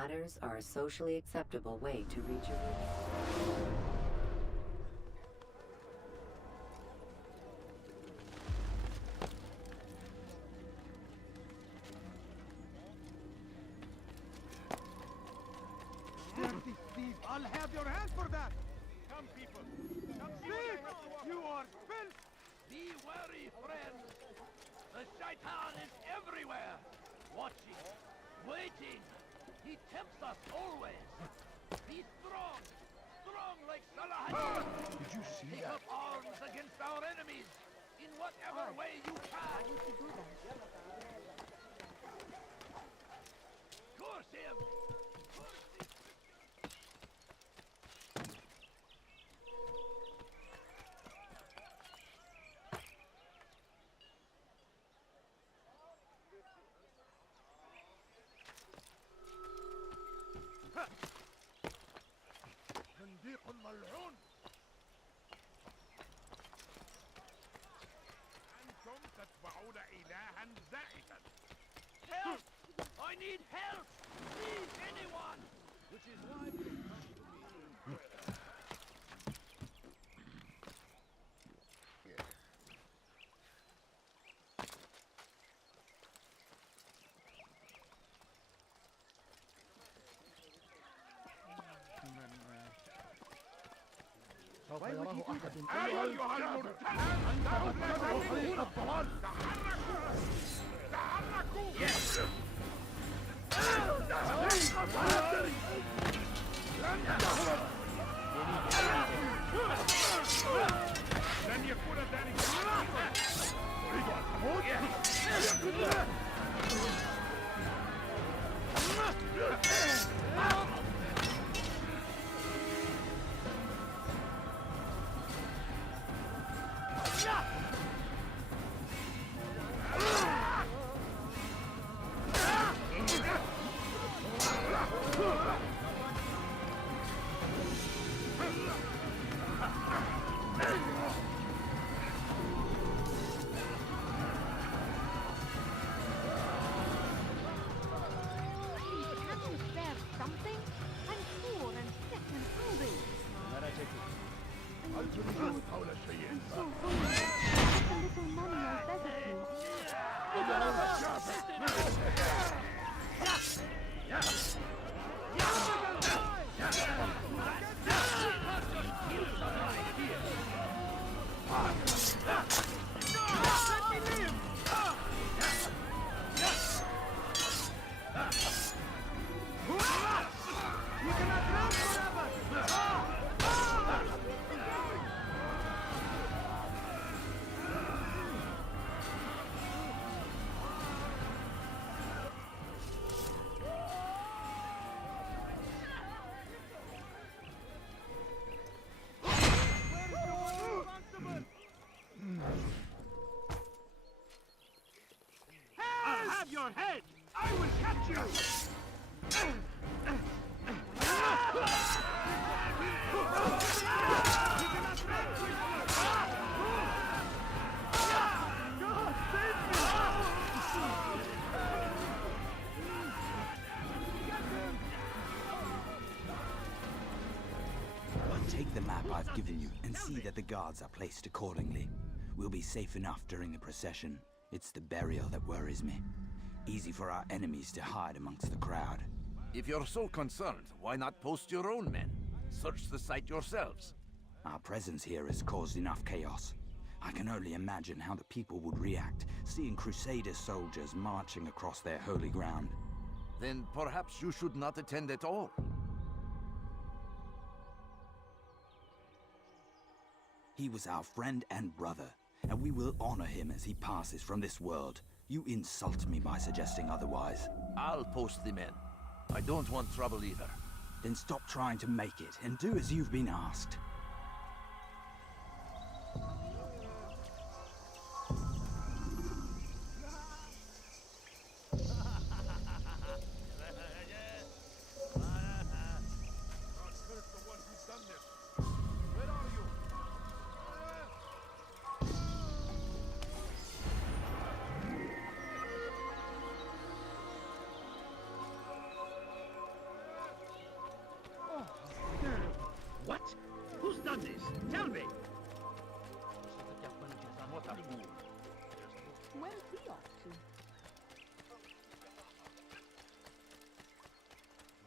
ladders are a socially acceptable way to reach a room. Dirty thief! I'll have your hands for that! Come, people! Come, thief! You are filth! Be wary, friends! The shaitan is everywhere! Watching, waiting! He tempts us always! Be strong! Strong like Salah! Did you see Take up arms against our enemies! In whatever way you can! Curse him! صنديق ملعون أنتم تتبعون إلها زائدا Help! I need help! Please, anyone! Which is why you come to me. سوف يراه أحد أيها المرتد أنتم طريق الضلال تحركوا تحركوا لن يكون ذلك أريد أن تموت I'll have your head! I will catch you! God, save me! Take the map I've given you and see that the guards are placed accordingly. We'll be safe enough during the procession. It's the burial that worries me. Easy for our enemies to hide amongst the crowd. If you're so concerned, why not post your own men? Search the site yourselves. Our presence here has caused enough chaos. I can only imagine how the people would react, seeing Crusader soldiers marching across their holy ground. Then perhaps you should not attend at all. He was our friend and brother, and we will honor him as he passes from this world. You insult me by suggesting otherwise. I'll post the men. I don't want trouble either. Then stop trying to make it, and do as you've been asked. What? Who's done this? Tell me! Where's he off to?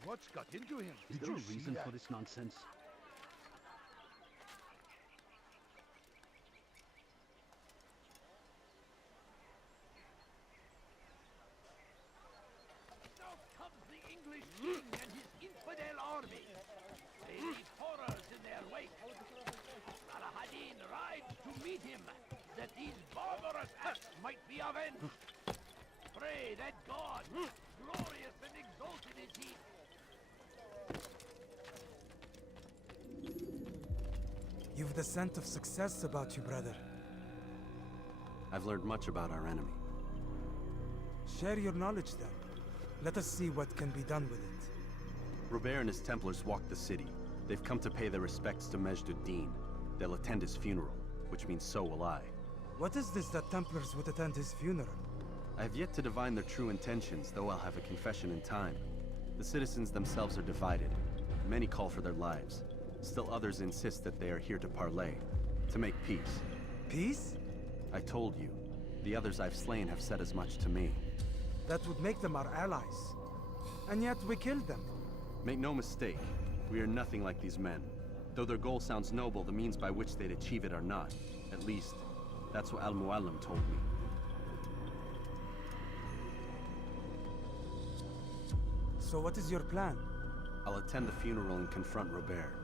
What's got into him? Is there a reason for this nonsense? Now comes the English king and his infidel army. They leave horrors in their wake. Al-Hadin rides to meet him, that these barbarous acts might be avenged. Pray that God, glorious and exalted is he. You've the scent of success about you, brother. I've learned much about our enemy. Share your knowledge then. Let us see what can be done with it. Robert and his Templars walked the city. They've come to pay their respects to Majd-ud-Din. They'll attend his funeral, which means so will I. What is this that Templars would attend his funeral? I have yet to divine their true intentions, though I'll have a confession in time. The citizens themselves are divided. Many call for their lives. Still others insist that they are here to parley, to make peace. Peace? I told you. The others I've slain have said as much to me. That would make them our allies. And yet we killed them. Make no mistake, we are nothing like these men. Though their goal sounds noble, the means by which they'd achieve it are not. At least, that's what Al-Muallim told me. So what is your plan? I'll attend the funeral and confront Robert.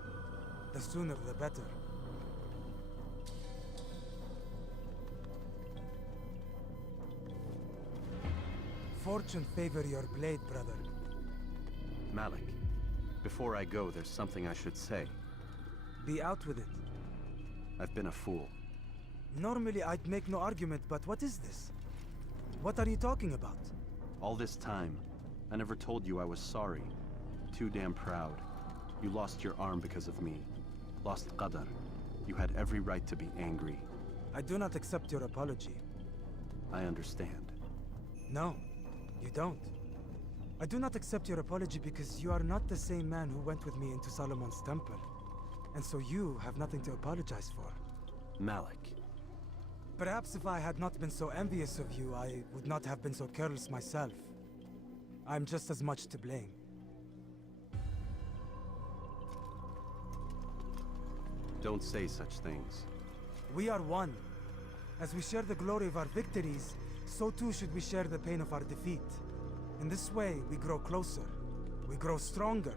The sooner the better. Fortune favor your blade, brother. Malik, before I go, there's something I should say. Be out with it. I've been a fool. Normally I'd make no argument, but what is this? What are you talking about? All this time, I never told you I was sorry. Too damn proud. You lost your arm because of me. Lost Qadar. You had every right to be angry. I do not accept your apology. I understand. No, you don't. I do not accept your apology because you are not the same man who went with me into Solomon's temple. And so you have nothing to apologize for. Malik. Perhaps if I had not been so envious of you, I would not have been so careless myself. I'm just as much to blame. Don't say such things. We are one. As we share the glory of our victories, so too should we share the pain of our defeat. In this way, we grow closer. We grow stronger.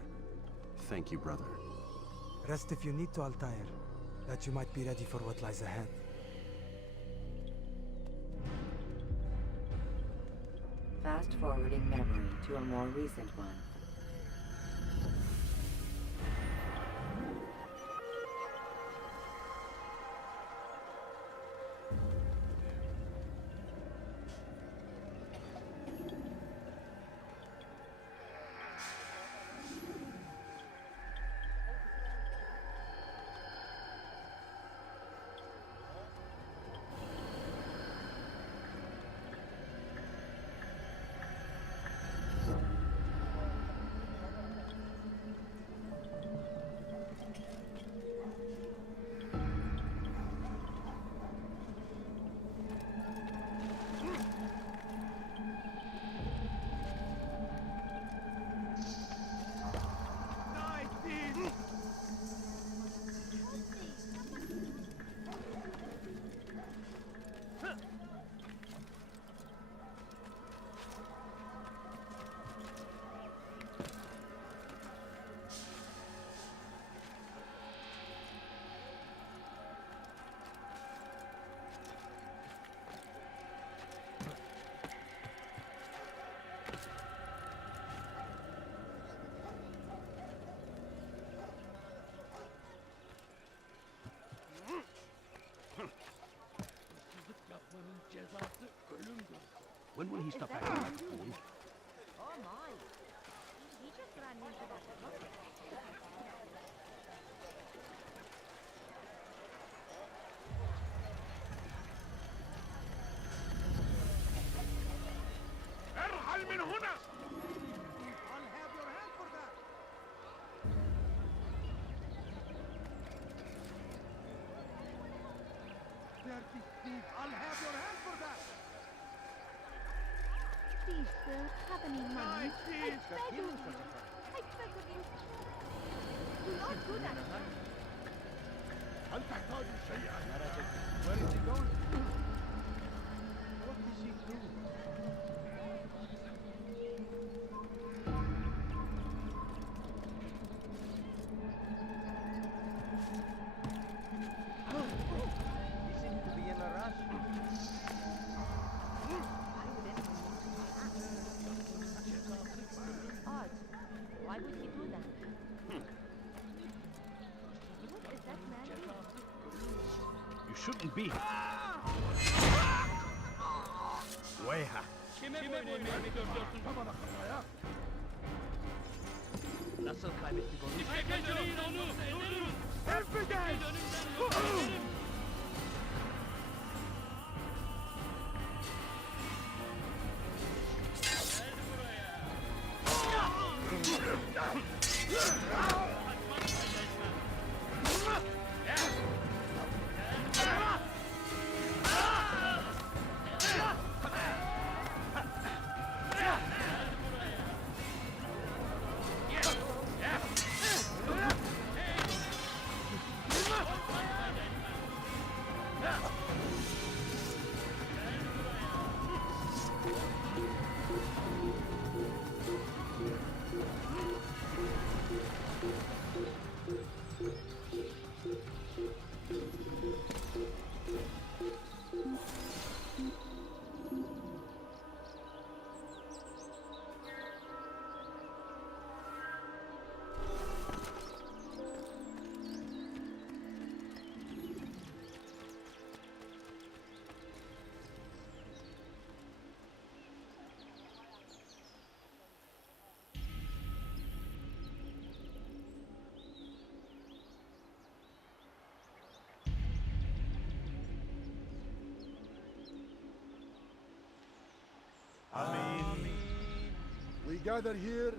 Thank you, brother. Rest if you need to, Altair, that you might be ready for what lies ahead. Fast-forwarding memory to a more recent one. When will he stop acting like a fool? Oh my. He just ran into that bucket. ارحل من هنا! I'll have your hand for that! dirty thief! I'll have your hand for that! Please, sir, have any money. Nice, please. I beg of you. I beg of you. Do not do that. هل تحتاج شيئا؟ Where is he going? What is he doing? He seems to be in a rush. Why would anyone want to do that? Odd. Why would he do that? What is that man doing? You shouldn't be. ويها Nasıl kaybettik onu? We gather here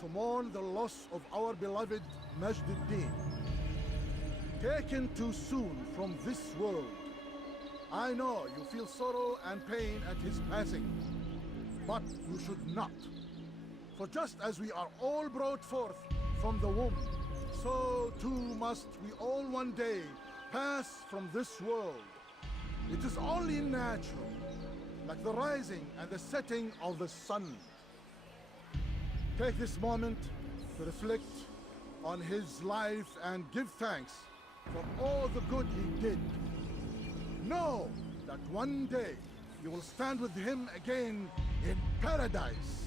to mourn the loss of our beloved Majd-ud-Din. Taken too soon from this world. I know you feel sorrow and pain at his passing, but you should not. For just as we are all brought forth from the womb, so too must we all one day pass from this world. It is only natural, like the rising and the setting of the sun. Take this moment to reflect on his life and give thanks for all the good he did. Know that one day you will stand with him again in paradise.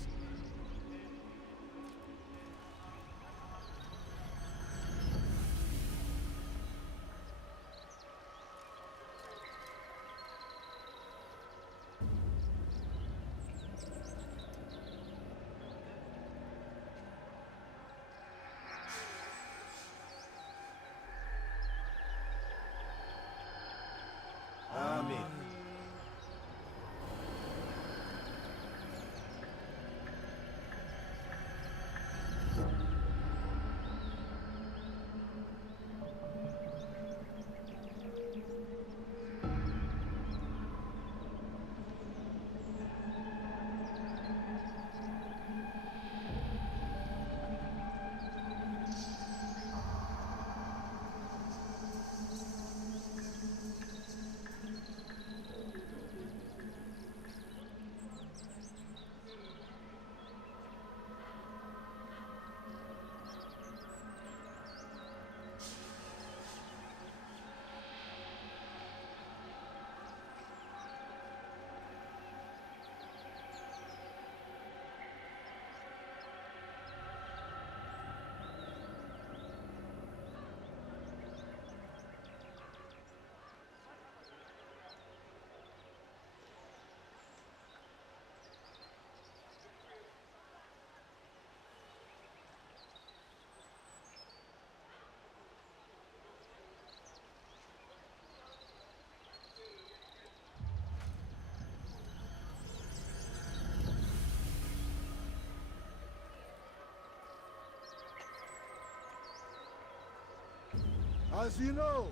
As you know,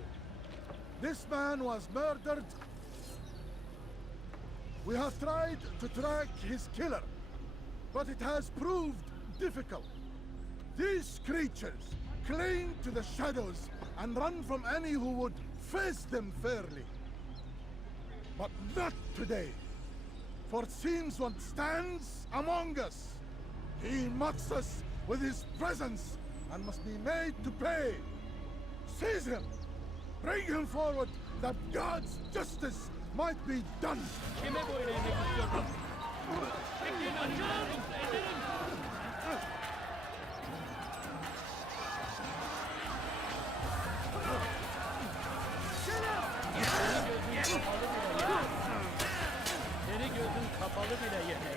This man was murdered. We have tried to track his killer, but it has proved difficult. These creatures cling to the shadows and run from any who would face them fairly. But not today, for it seems one stands among us. He mocks us with his presence and must be made to pay. Seize him! Bring him forward that God's justice might be done! Kime boyun eğmek istiyorsun? Çekin açın! Edelim! Seni gözün kapalı bile yeter.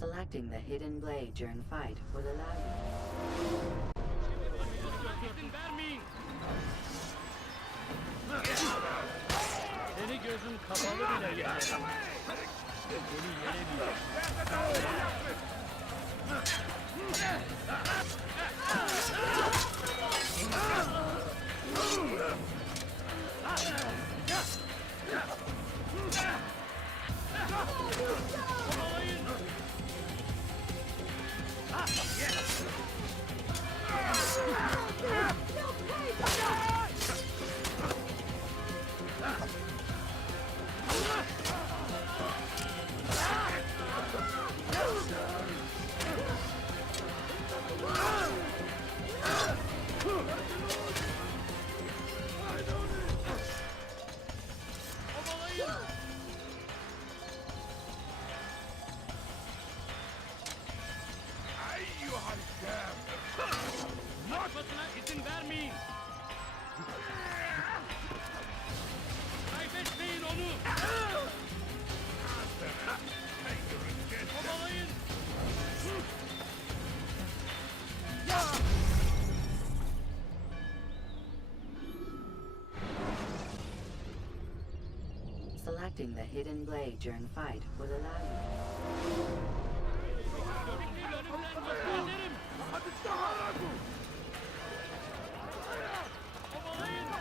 Selecting the hidden blade during fight will allow you. İzin vermeyin. Seni gözün kapalı bile yeter. Seni yenemiyorum. Kaçmasına izin vermeyin. Kaybetmeyin onu. Kovalayın. Selecting the hidden blade during fight will allow you. Gördükleri önümden gösterdim. Kovalayın. Kovalayın.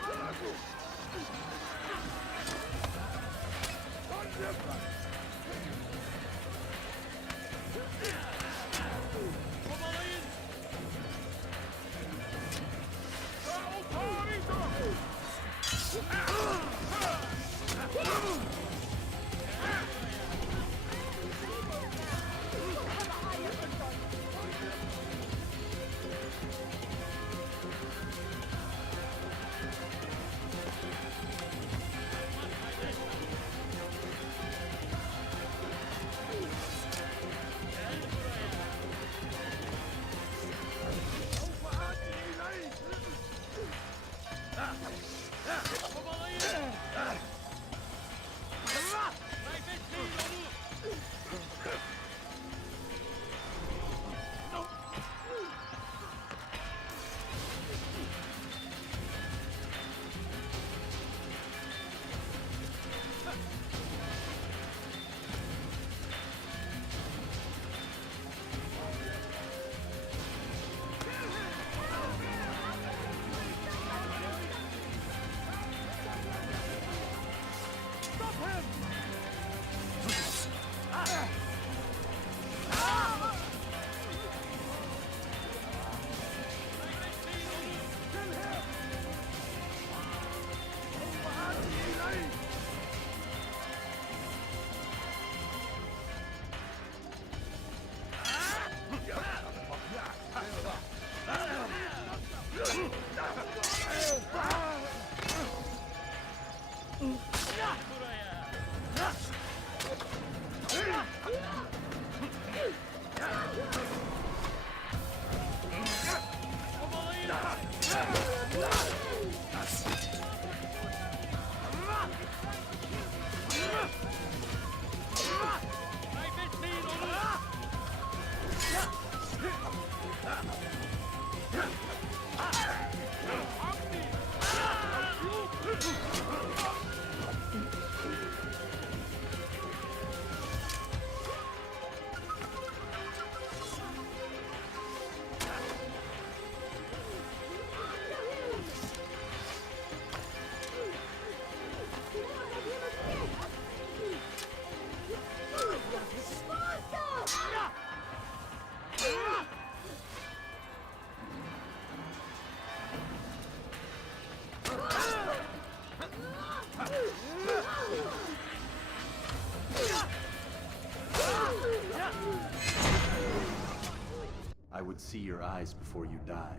I would see your eyes before you die.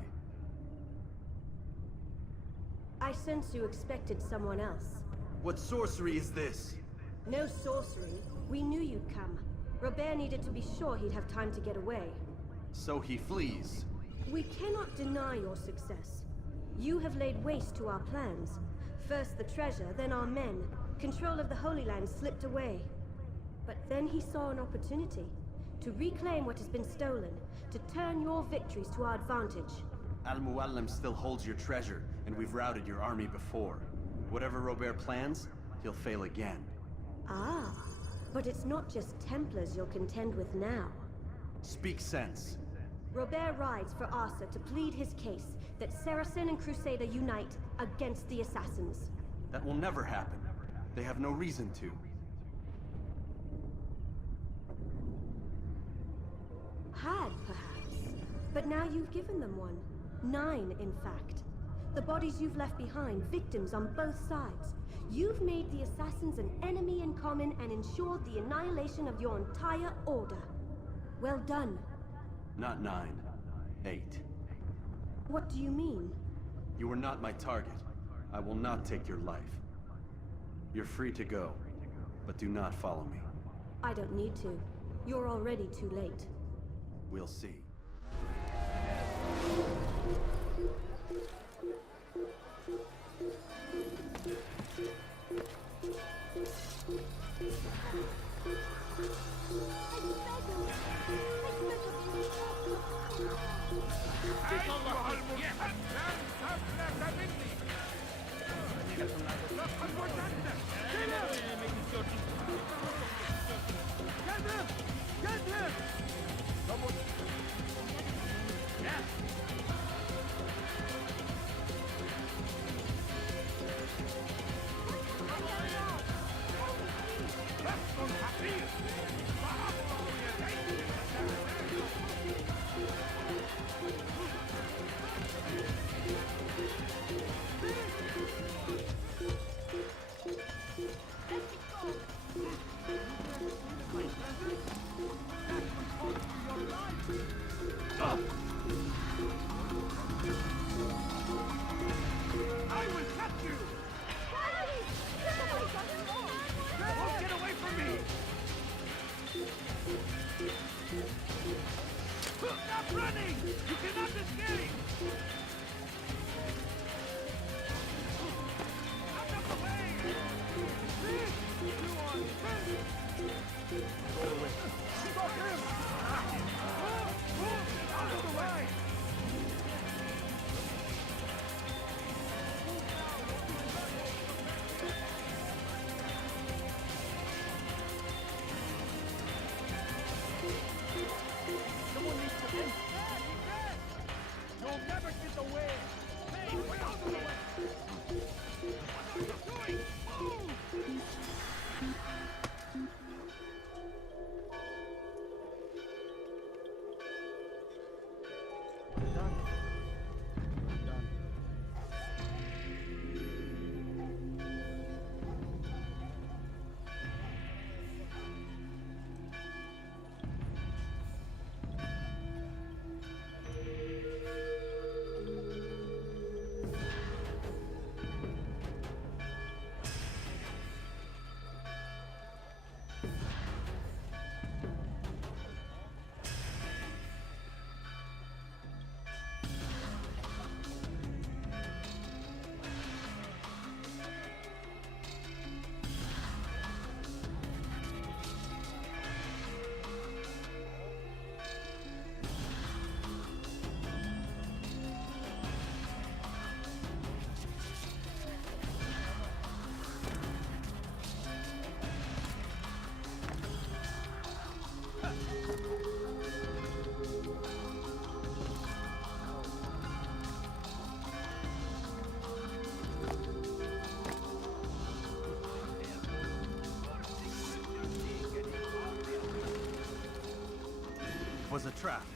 I sense you expected someone else. What sorcery is this? No sorcery. We knew you'd come. Robert needed to be sure he'd have time to get away. So he flees. We cannot deny your success. You have laid waste to our plans. First the treasure, then our men. Control of the Holy Land slipped away. But then he saw an opportunity to reclaim what has been stolen, to turn your victories to our advantage. Al-Mualim still holds your treasure, and we've routed your army before. Whatever Robert plans, he'll fail again. Ah, but it's not just Templars you'll contend with now. Speak sense. Robert rides for Arthur to plead his case that Saracen and Crusader unite against the Assassins. That will never happen. They have no reason to. Had, perhaps. But now you've given them one. 9, in fact. The bodies you've left behind, victims on both sides. You've made the Assassins an enemy in common and ensured the annihilation of your entire order. Well done. Not 9. 8. What do you mean? You are not my target. I will not take your life. You're free to go, but do not follow me. I don't need to. You're already too late. We'll see. I will cut you! Don't get away from me! Stop running! You cannot escape! Out of the way! This! You are dead! Go away. Stop him! Move! Out of the way! Someone needs to fix. You'll never get away! Hey, way out of the way! What are you doing? Move! Was a trap.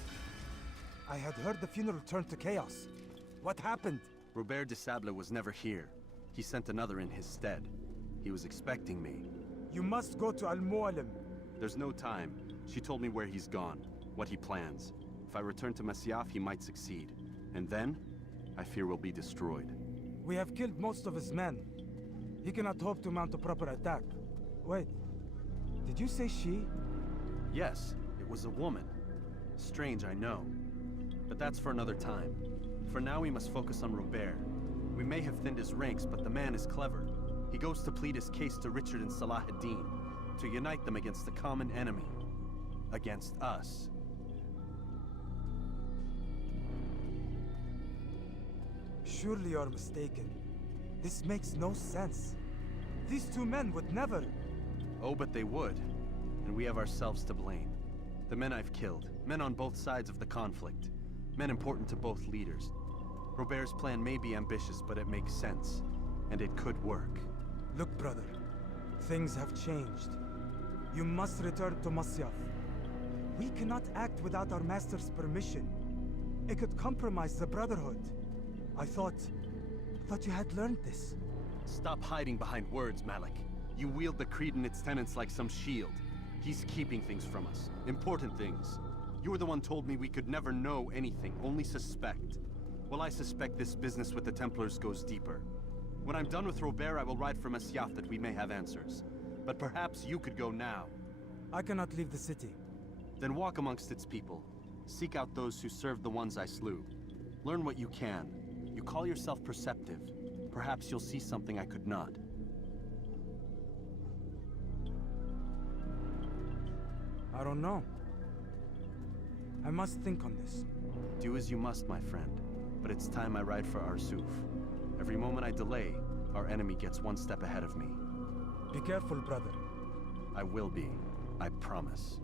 I had heard the funeral turned to chaos. What happened? Robert de Sable was never here. He sent another in his stead. He was expecting me. You must go to Al-Mualim. There's no time. She told me where he's gone, what he plans. If I return to Masyaf, he might succeed. And then, I fear we'll be destroyed. We have killed most of his men. He cannot hope to mount a proper attack. Wait, did you say she? Yes, it was a woman. Strange, I know. But that's for another time. For now, we must focus on Robert. We may have thinned his ranks, but the man is clever. He goes to plead his case to Richard and Salah ad-Din, to unite them against the common enemy. Against us. Surely you're mistaken. This makes no sense. These two men would never... Oh, but they would. And we have ourselves to blame. The men I've killed, men on both sides of the conflict, men important to both leaders. Robert's plan may be ambitious, but it makes sense. And it could work. Look, brother. Things have changed. You must return to Masyaf. We cannot act without our master's permission. It could compromise the Brotherhood. I thought you had learned this. Stop hiding behind words, Malik. You wield the creed and its tenets like some shield. He's keeping things from us. Important things. You were the one told me we could never know anything, only suspect. Well, I suspect this business with the Templars goes deeper. When I'm done with Robert, I will ride for Masyaf that we may have answers. But perhaps you could go now. I cannot leave the city. Then walk amongst its people. Seek out those who served the ones I slew. Learn what you can. You call yourself perceptive. Perhaps you'll see something I could not. I don't know. I must think on this. Do as you must, my friend. But it's time I ride for Arsuf. Every moment I delay, our enemy gets one step ahead of me. Be careful, brother. I will be. I promise.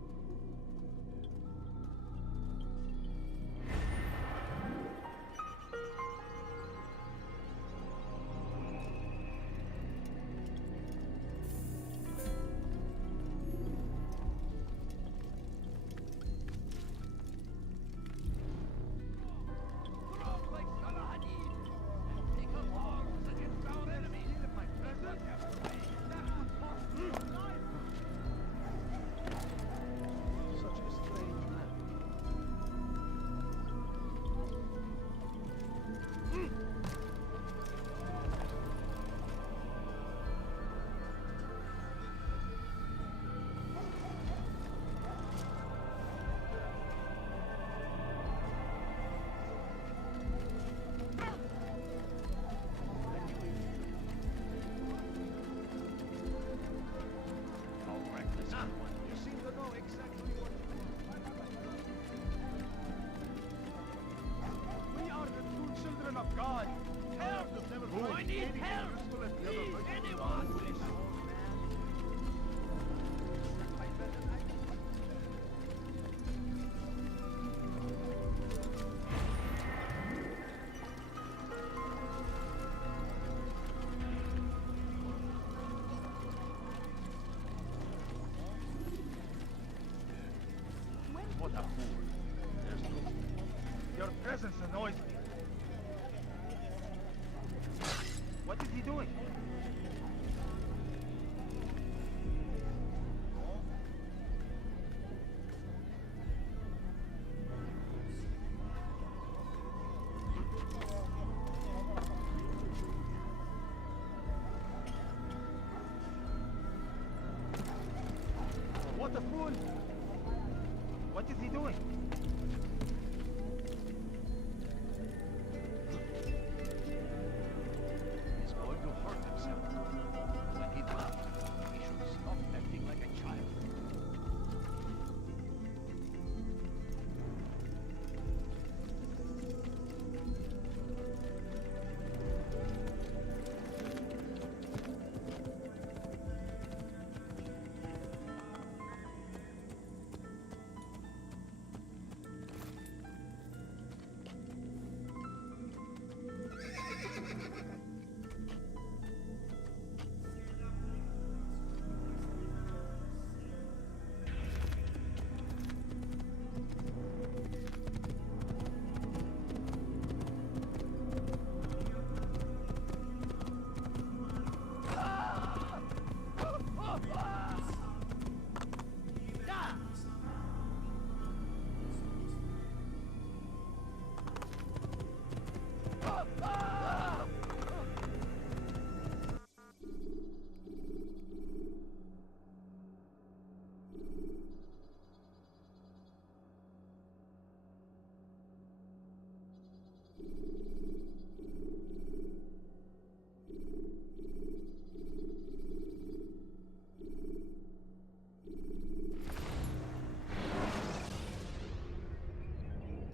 need help! Please, anyone! What a fool. There's no... Your presence annoys me. What is he doing? What a fool! What is he doing? He's going to hurt himself. When he does, he should stop acting like a child.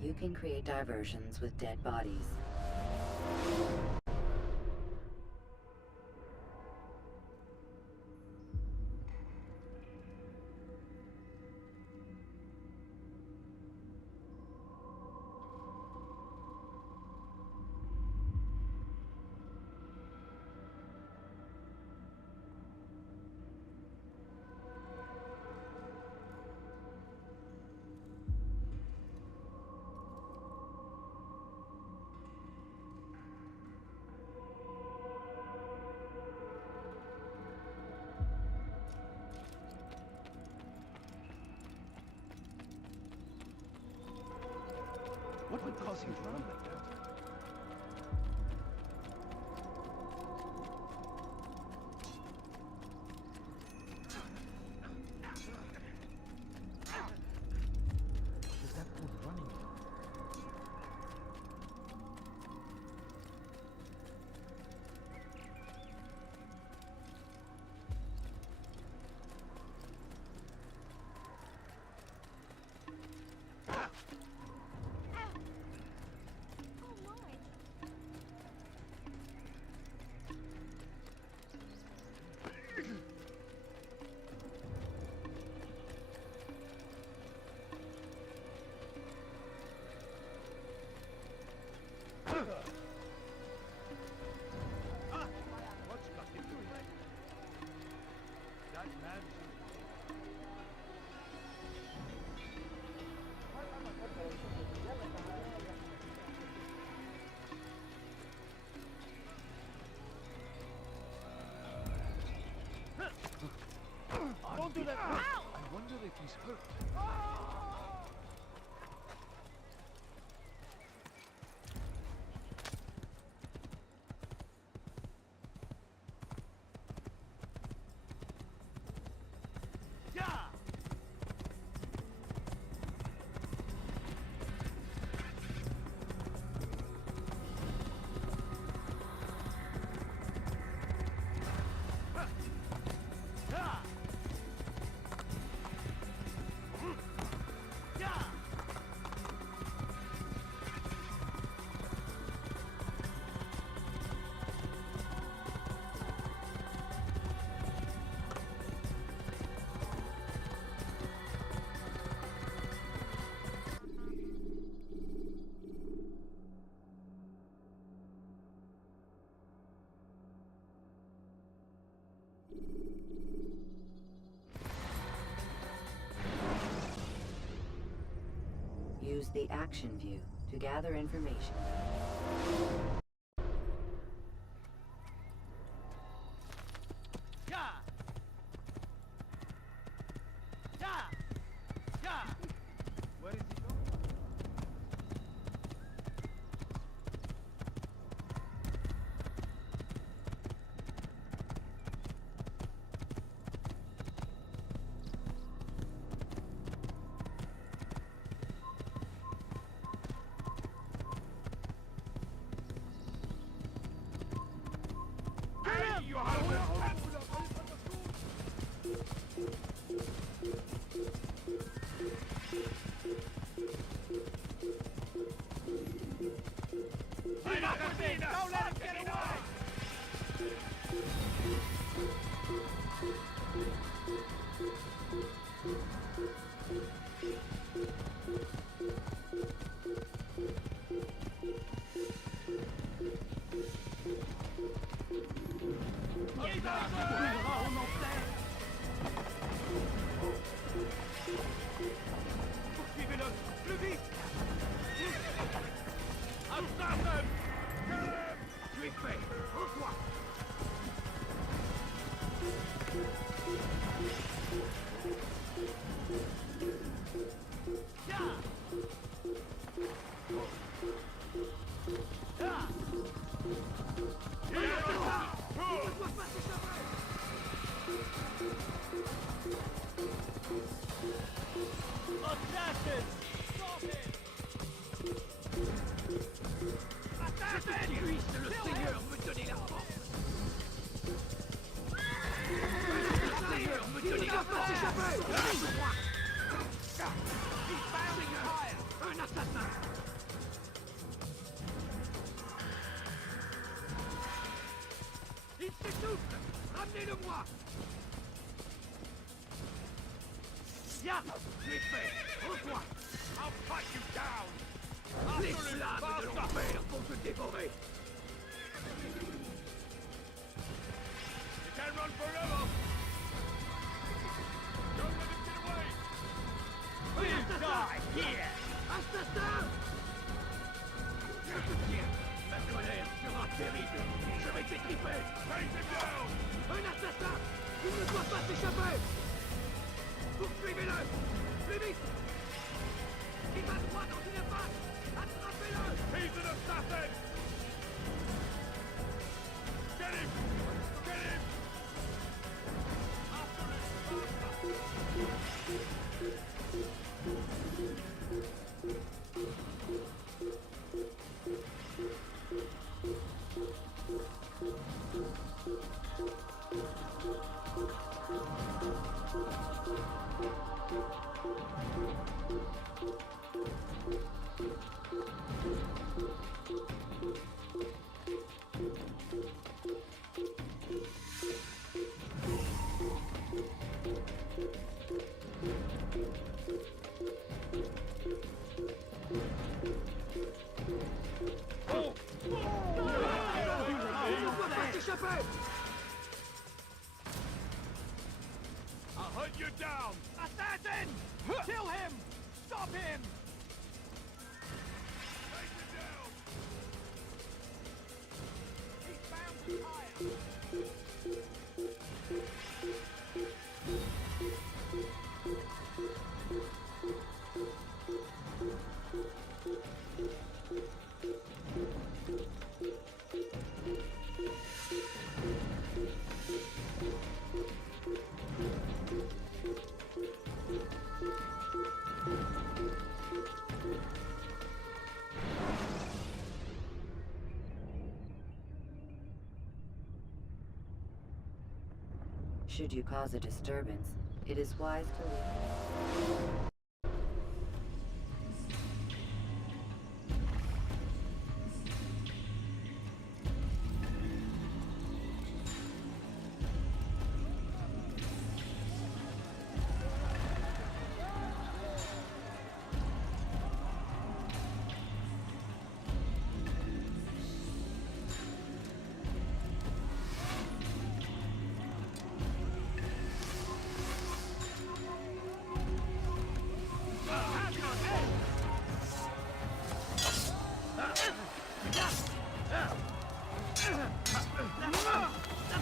You can create diversions with dead bodies. What would cause him to run like that? Is that fool running? What's got him doing? That man... Don't do that! I wonder if he's hurt. the action view to gather information. Yeah! Yeah! Yeah! Where is he going? Hey, you Enough with me! Don't let him get away! Poursuivez-le! Plus vite! Assassin! Tu es fait! Rends-toi! Assassin! Stop him! Assassin! Puisse le Seigneur me donner la force! Le Seigneur me donner la force! He's bounding fire! Un assassin! Il s'essouffle! Ramenez-le-moi! Ya! Tu es fait! Rends-toi! I'll cut you down! Les flammes de l'enfer vont te dévorer! You can't run forever! Don't let him get away! We'll die here! Assassin! Je te tiens! Ma colère sera terrible! Je vais t'étriper! Take him down! Un assassin! Il ne doit pas s'échapper! Poursuivez-le! Plus vite! Il va droit dans une impasse! Attrapez-le! He's an assassin! Get him! Get him! I'll hunt you down! Assassin! Kill him! Stop him! Take him down! He's bound to fire! Should you cause a disturbance, it is wise to leave.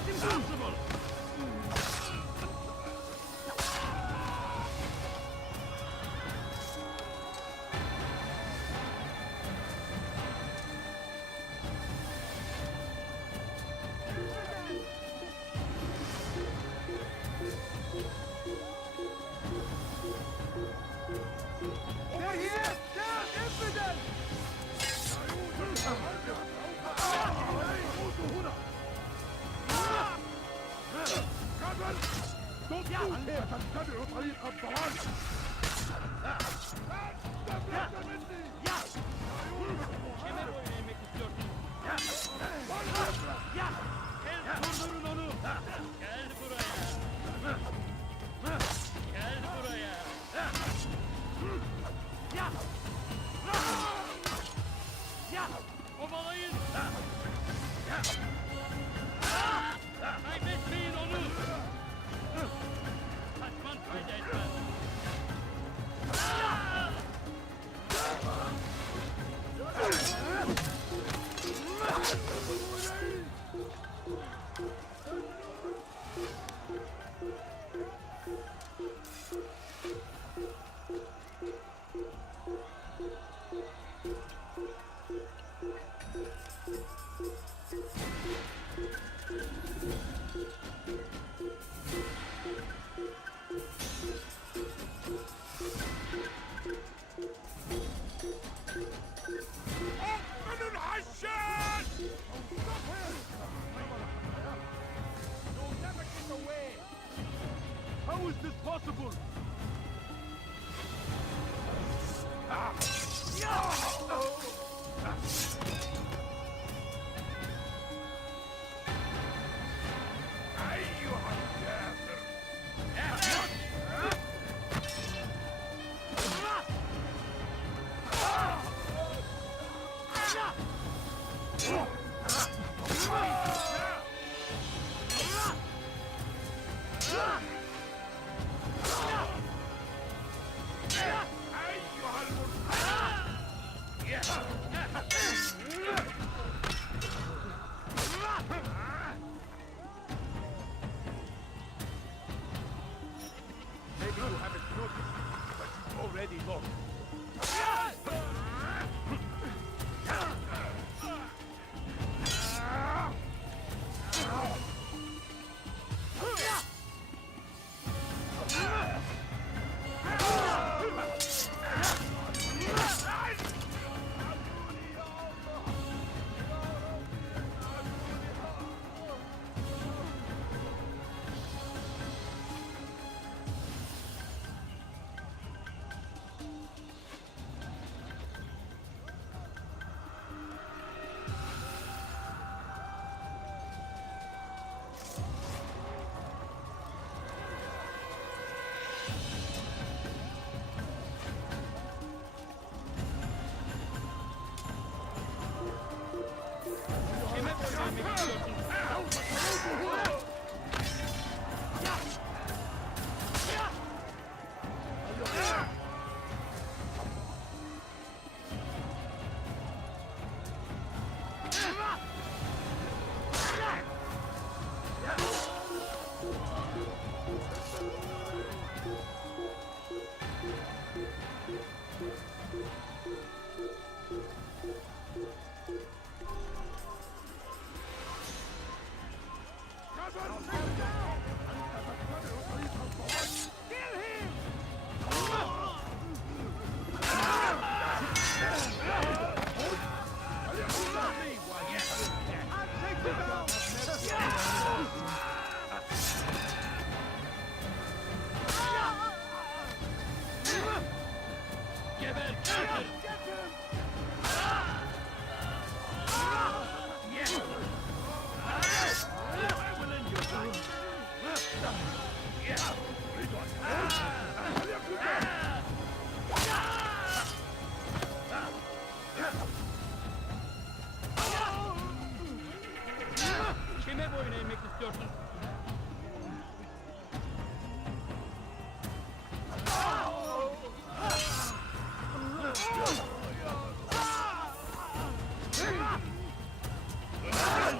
Impossible! They're here! Down! Infidel! Don't move here! تتبعوا طريق الضلال! Kime boyun eğmek istiyorsun? Durdurun onu! Gel buraya! Gel buraya! Kovalayın! Kaybetmeyin onu! Kaçman fayda etmez! من العشان! You'll never get away! How is this possible? أيها الكافر! Maybe you haven't noticed, but you've already lost. Kime boyun eğmek istiyorsun? Geber kafir! Kime boyun eğmek istiyorsun?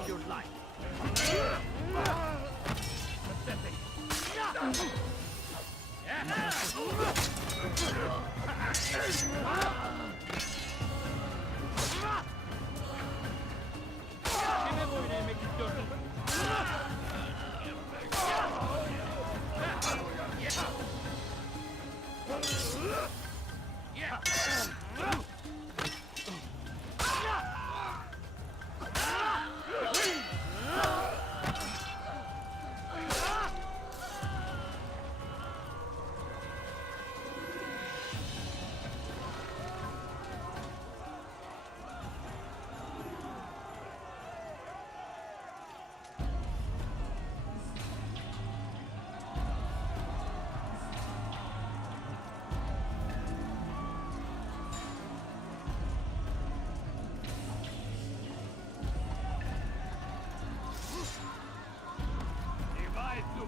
Your life.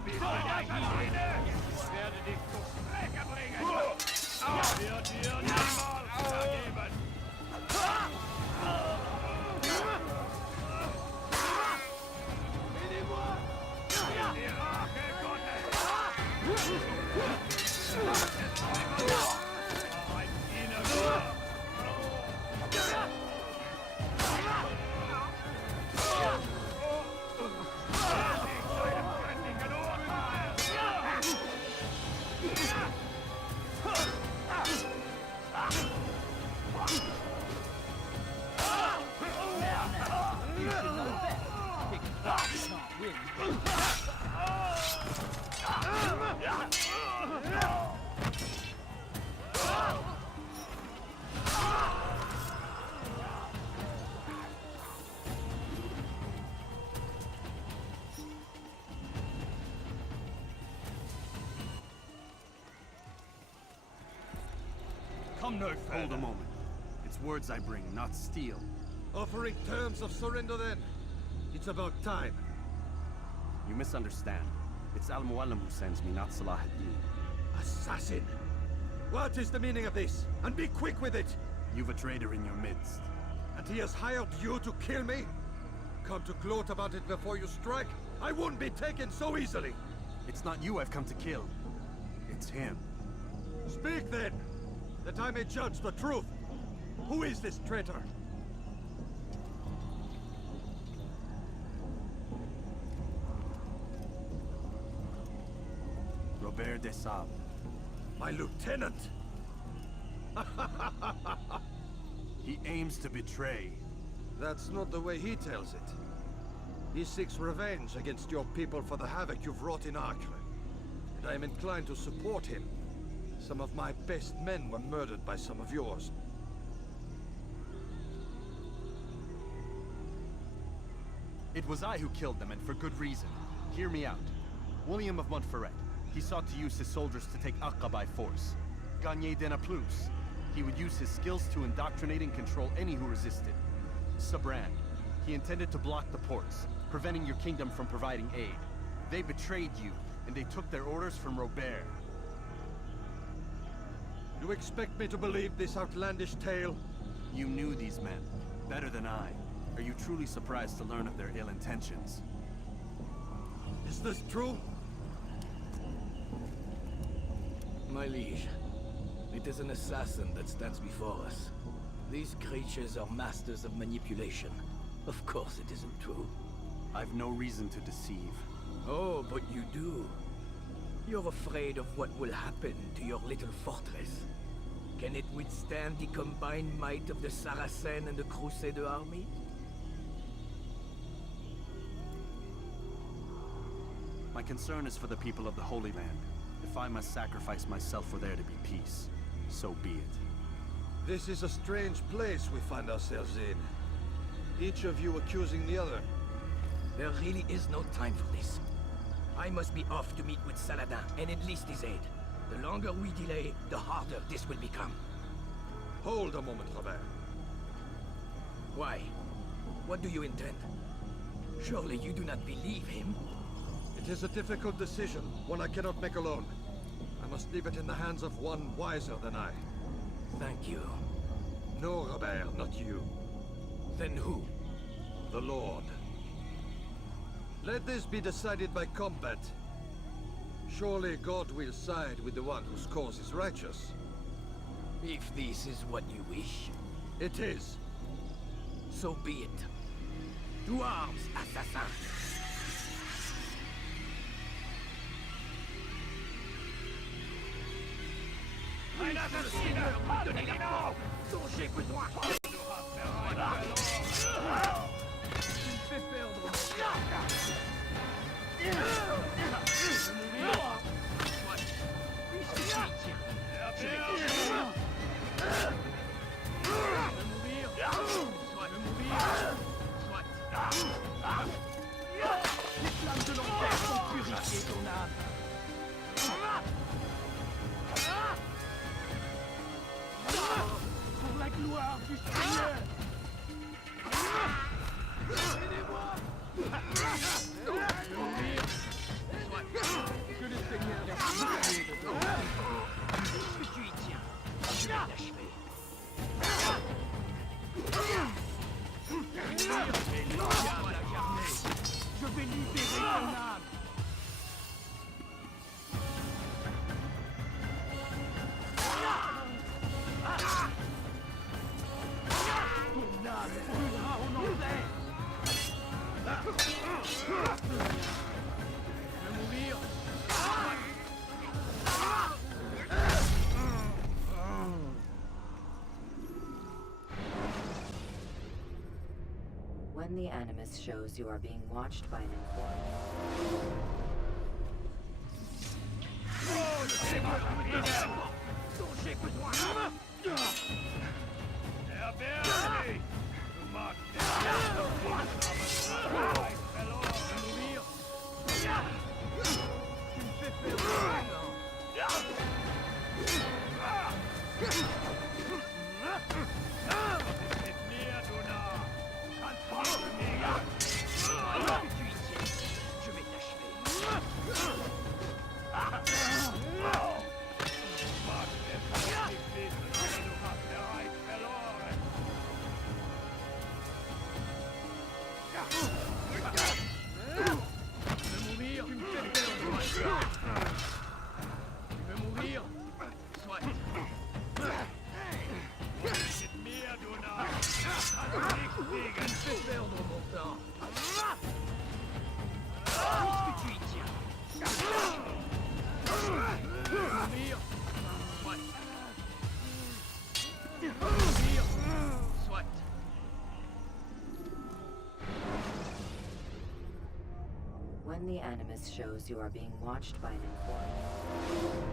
bist eine Hyäne! Ich werde dich zur Strecke bringen! Wird dir niemals vergeben! Die Rache Gottes! Ein Diener! Come no further. Hold a moment. It's words I bring, not steel. Offering terms of surrender then. It's about time. You misunderstand. It's Al-Mualim who sends me, not Salah ad-Din. Assassin! What is the meaning of this? And be quick with it! You've a traitor in your midst. And he has hired you to kill me? Come to gloat about it before you strike? I won't be taken so easily! It's not you I've come to kill. It's him. Speak then! That I may judge the truth! Who is this traitor? Robert de Sable. My lieutenant! He aims to betray. That's not the way he tells it. He seeks revenge against your people for the havoc you've wrought in Acre. And I am inclined to support him. Some of my best men were murdered by some of yours. It was I who killed them, and for good reason. Hear me out. William of Montferrat. He sought to use his soldiers to take Acre by force. Gagné de Naplouse. He would use his skills to indoctrinate and control any who resisted. Sabran. He intended to block the ports, preventing your kingdom from providing aid. They betrayed you, and they took their orders from Robert. You expect me to believe this outlandish tale? You knew these men, better than I. Are you truly surprised to learn of their ill intentions? Is this true? My liege, it is an assassin that stands before us. These creatures are masters of manipulation. Of course it isn't true. I've no reason to deceive. Oh, but you do. You're afraid of what will happen to your little fortress. Can it withstand the combined might of the Saracen and the Crusader army? My concern is for the people of the Holy Land. If I must sacrifice myself for there to be peace, so be it. This is a strange place we find ourselves in. Each of you accusing the other. There really is no time for this. I must be off to meet with Saladin and enlist his aid. The longer we delay, the harder this will become. Hold a moment, Robert. Why? What do you intend? Surely you do not believe him? It is a difficult decision, one I cannot make alone. I must leave it in the hands of one wiser than I. Thank you. No, Robert, not you. Then who? The Lord. Let this be decided by combat. Surely God will side with the one whose cause is righteous. If this is what you wish, It is. so be it. To arms, assassin! Un assassine! Donnez-les-moi! Dont j'ai besoin! Tu me fais perdre mon Les flammes de l'enfer sont purifiées ton âme! Pour la gloire du Seigneur! Aidez-moi! Mourir! Soit! When the Animus shows you are being watched by an informant, when the Animus shows you are being watched by an informant,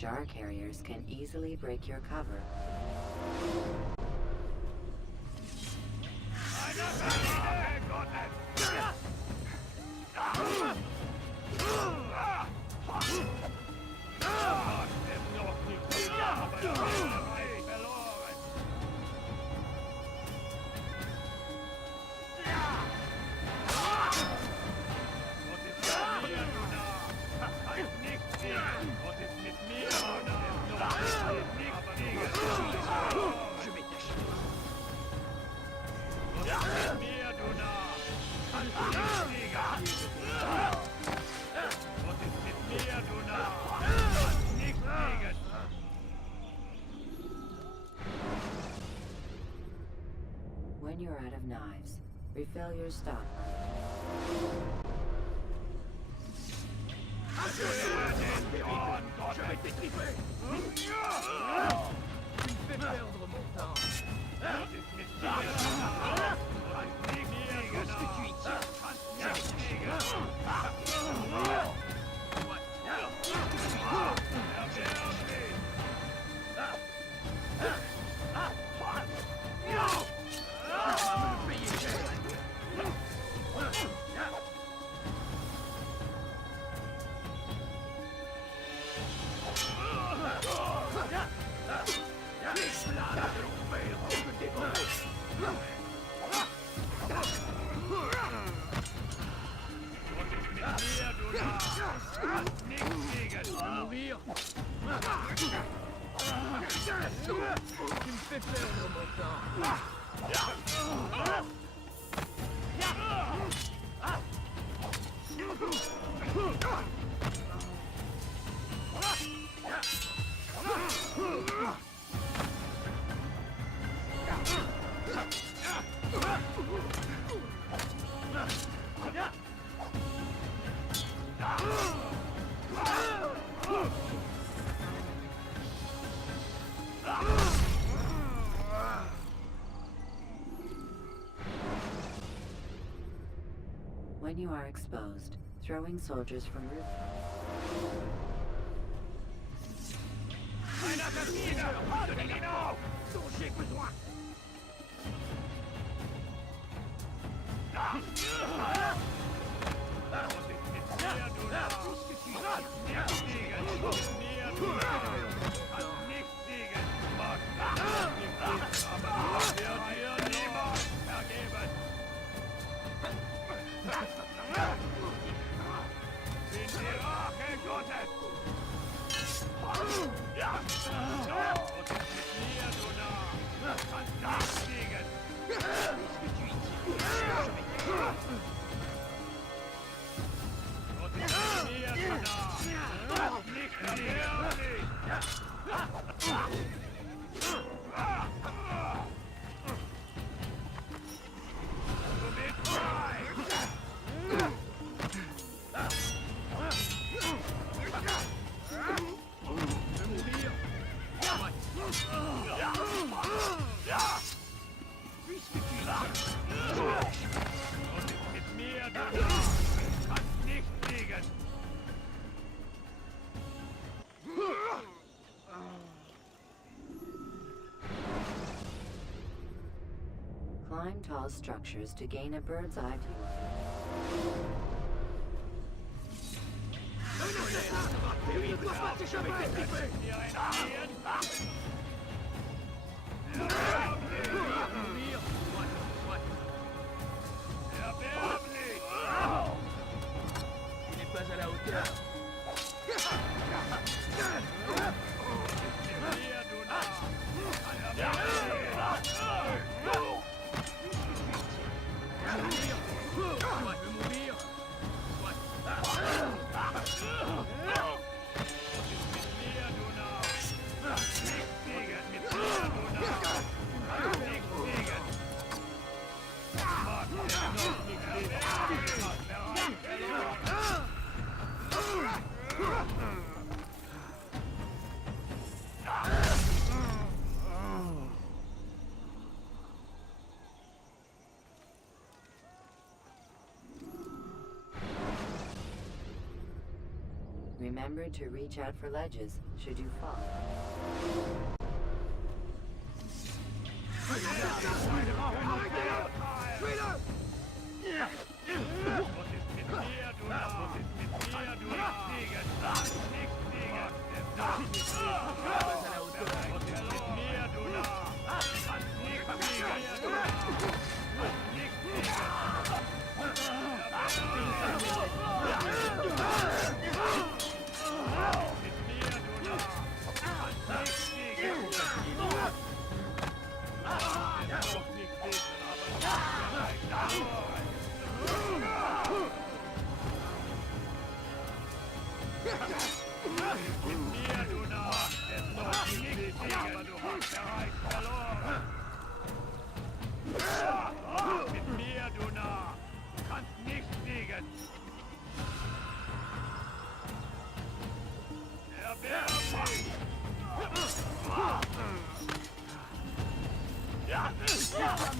jar carriers can easily break your cover. When you're out of knives, refill your stock. When you are exposed, throwing soldiers from rooftops. Climb tall structures to gain a bird's eye view. Il n'est pas à la hauteur. Remember to reach out for ledges should you fall.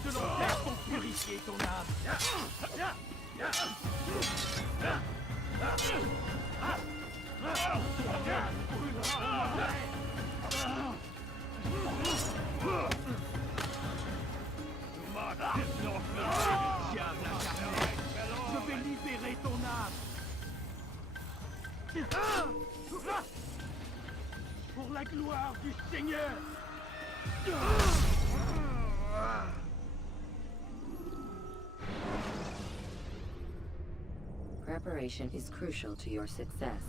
De l'Altair pour purifier ton âme. Diable incarné, je vais libérer ton âme. Pour la gloire du Seigneur. Preparation is crucial to your success.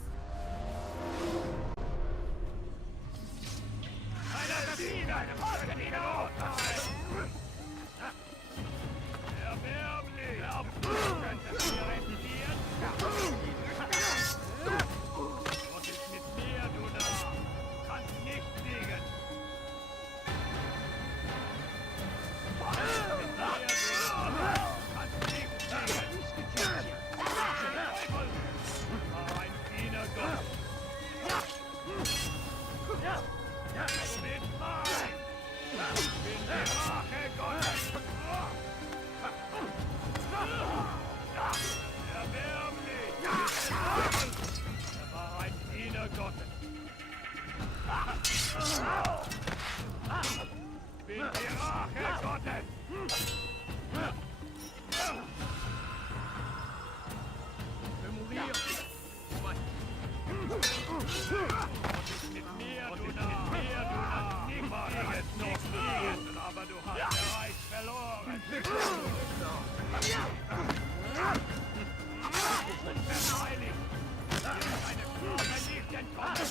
entkommen!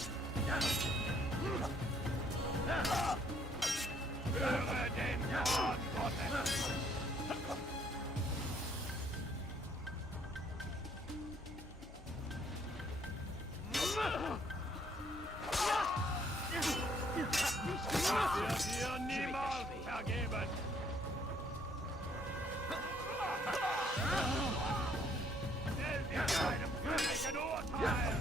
Höre den Mord Gottes! Wird dir niemals vergeben! Stell dir deinem göttlichen Urteil!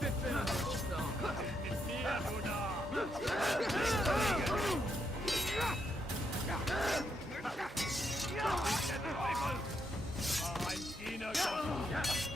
Mit mir, du Narr! Der Teufel war ein Diener Gottes!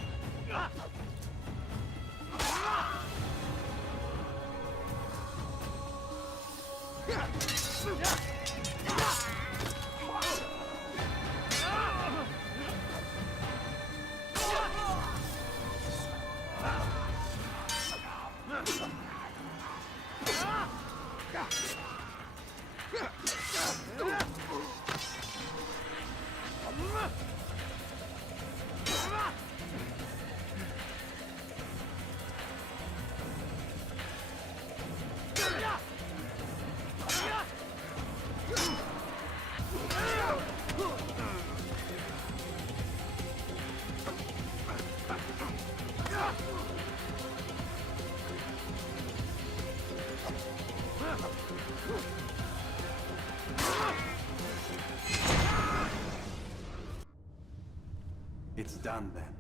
It's done then.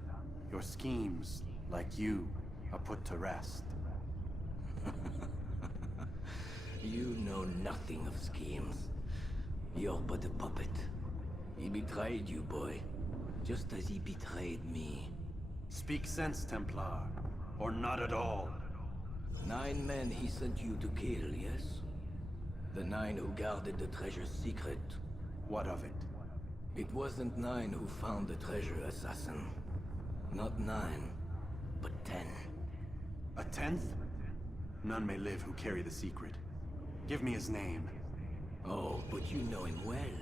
Your schemes, like you, are put to rest. You know nothing of schemes. You're but a puppet. He betrayed you, boy. Just as he betrayed me. Speak sense, Templar. Or not at all. 9 men he sent you to kill, yes? The 9 who guarded the treasure's secret. What of it? It wasn't 9 who found the treasure, assassin. Not 9, but 10. A 10th? None may live who carry the secret. Give me his name. Oh, but you know him well.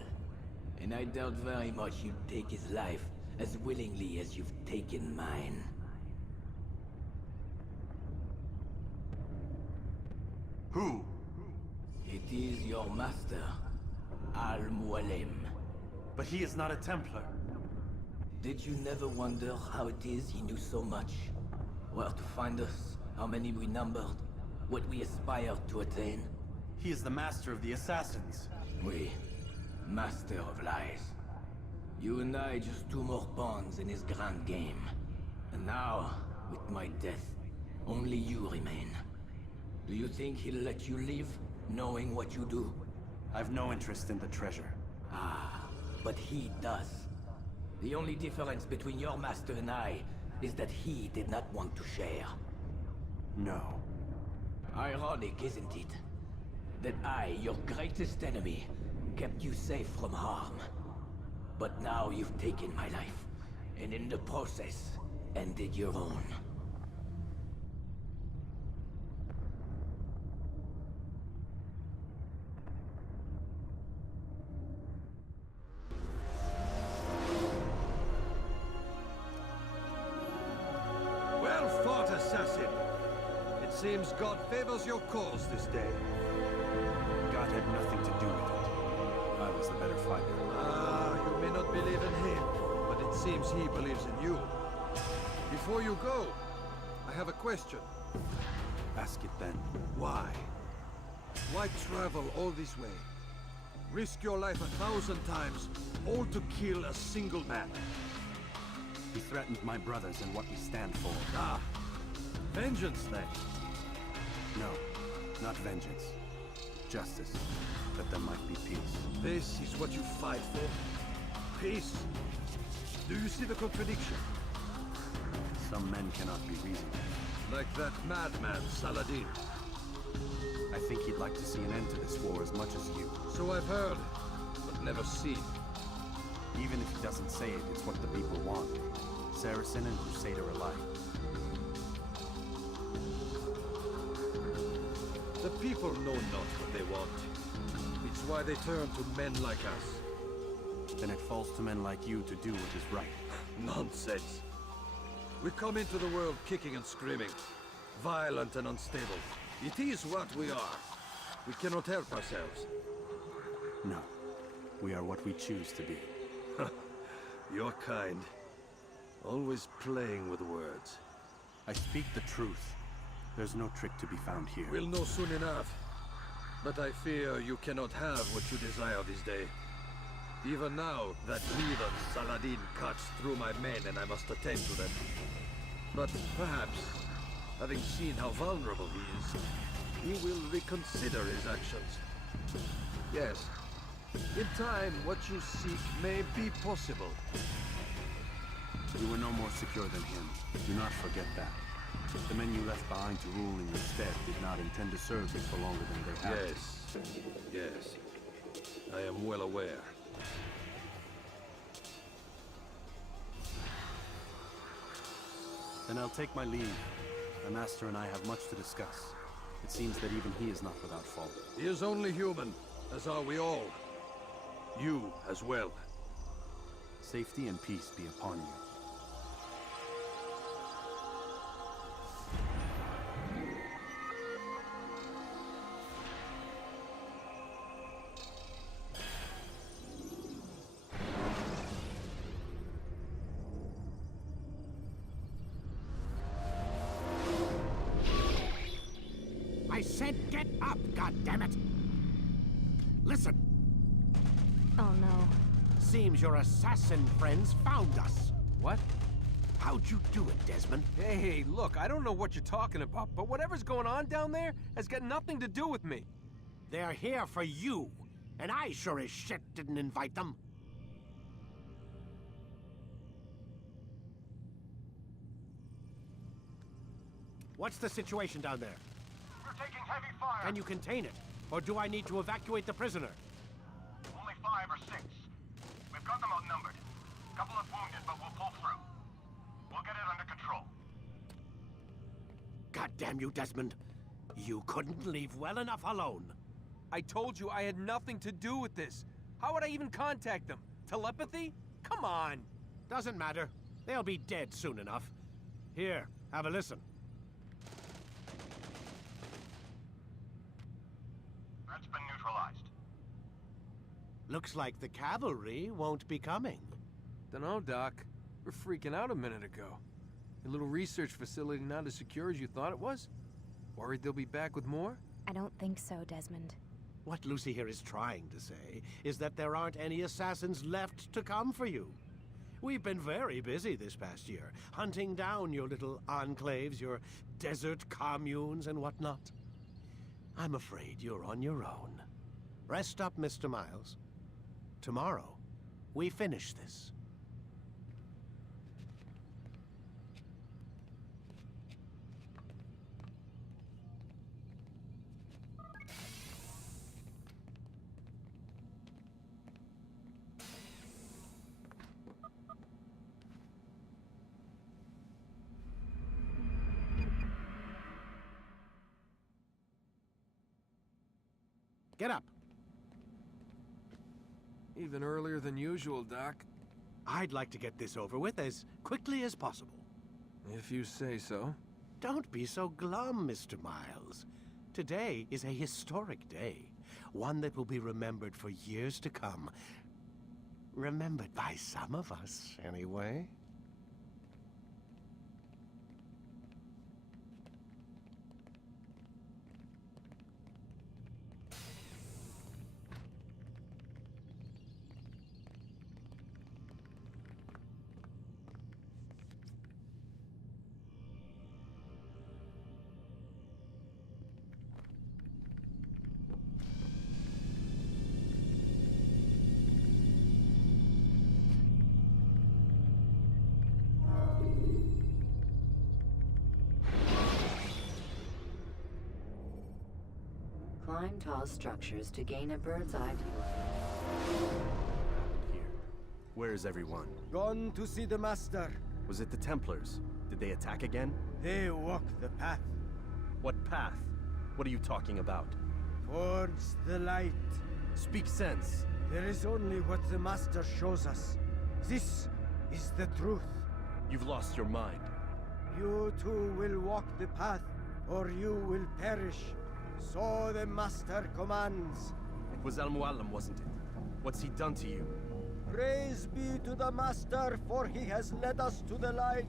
And I doubt very much you'd take his life as willingly as you've taken mine. Who? It is your master, Al-Mualim. But he is not a Templar. Did you never wonder how it is he knew so much? Where to find us, how many we numbered, what we aspired to attain? He is the master of the assassins. We, master of lies. You and I just 2 more pawns in his grand game. And now, with my death, only you remain. Do you think he'll let you live, knowing what you do? I've no interest in the treasure. Ah, but he does. The only difference between your master and I is that he did not want to share. No. Ironic, isn't it? That I, your greatest enemy, kept you safe from harm. But now you've taken my life, and in the process, ended your own. Well fought, assassin. It seems God favors your cause this day. God had nothing to do with it. I was the better fighter. Ah, you may not believe in him, but it seems he believes in you. Before you go, I have a question. Ask it then. Why? Why travel all this way? Risk your life 1,000 times, all to kill a single man. He threatened my brothers and what we stand for. Ah, vengeance then. No, not vengeance. Justice, that there might be peace. This is what you fight for? Peace? Do you see the contradiction? Some men cannot be reasoned. Like that madman, Saladin. I think he'd like to see an end to this war as much as you. So I've heard, but never seen. Even if he doesn't say it, it's what the people want. Saracen and Crusader alike. The people know not what they want. It's why they turn to men like us. Then it falls to men like you to do what is right. Nonsense. We come into the world kicking and screaming, violent and unstable. It is what we are. We cannot help ourselves. No. We are what we choose to be. Your kind. Always playing with words. I speak the truth. There's no trick to be found here. We'll know soon enough. But I fear you cannot have what you desire this day. Even now, that heathen Saladin cuts through my men and I must attend to them. But perhaps, having seen how vulnerable he is, he will reconsider his actions. Yes, in time, what you seek may be possible. You were no more secure than him. Do not forget that. The men you left behind to rule in your stead did not intend to serve you for longer than they have. Yes, yes. I am well aware. Then I'll take my leave. The Master and I have much to discuss. It seems that even he is not without fault. He is only human, as are we all. You as well. Safety and peace be upon you. I said get up, goddammit! Listen! Oh no. Seems your assassin friends found us. What? How'd you do it, Desmond? Hey, look, I don't know what you're talking about, but whatever's going on down there has got nothing to do with me. They're here for you, and I sure as shit didn't invite them. What's the situation down there? We're taking heavy fire. Can you contain it? Or do I need to evacuate the prisoner? Only 5 or 6. We've got them outnumbered. Couple of wounded, but we'll pull through. We'll get it under control. God damn you, Desmond. You couldn't leave well enough alone. I told you I had nothing to do with this. How would I even contact them? Telepathy? Come on. Doesn't matter. They'll be dead soon enough. Here, have a listen. That's been neutralized. Looks like the cavalry won't be coming. Dunno, Doc. We're freaking out a minute ago. Your little research facility not as secure as you thought it was? Worried they'll be back with more? I don't think so, Desmond. What Lucy here is trying to say is that there aren't any assassins left to come for you. We've been very busy this past year, hunting down your little enclaves, your desert communes and whatnot. I'm afraid you're on your own. Rest up, Mr. Miles. Tomorrow, we finish this. Get up. Even earlier than usual, Doc. I'd like to get this over with as quickly as possible. If you say so. Don't be so glum, Mr. Miles. Today is a historic day. One that will be remembered for years to come. Remembered by some of us, anyway. Climb tall structures to gain a bird's eye view. Here. Where is everyone? Gone to see the Master. Was it the Templars? Did they attack again? They walk the path. What path? What are you talking about? Towards the light. Speak sense. There is only what the Master shows us. This is the truth. You've lost your mind. You too will walk the path, or you will perish. So the Master commands. It was Al-Mualim, wasn't it? What's he done to you? Praise be to the Master, for he has led us to the light.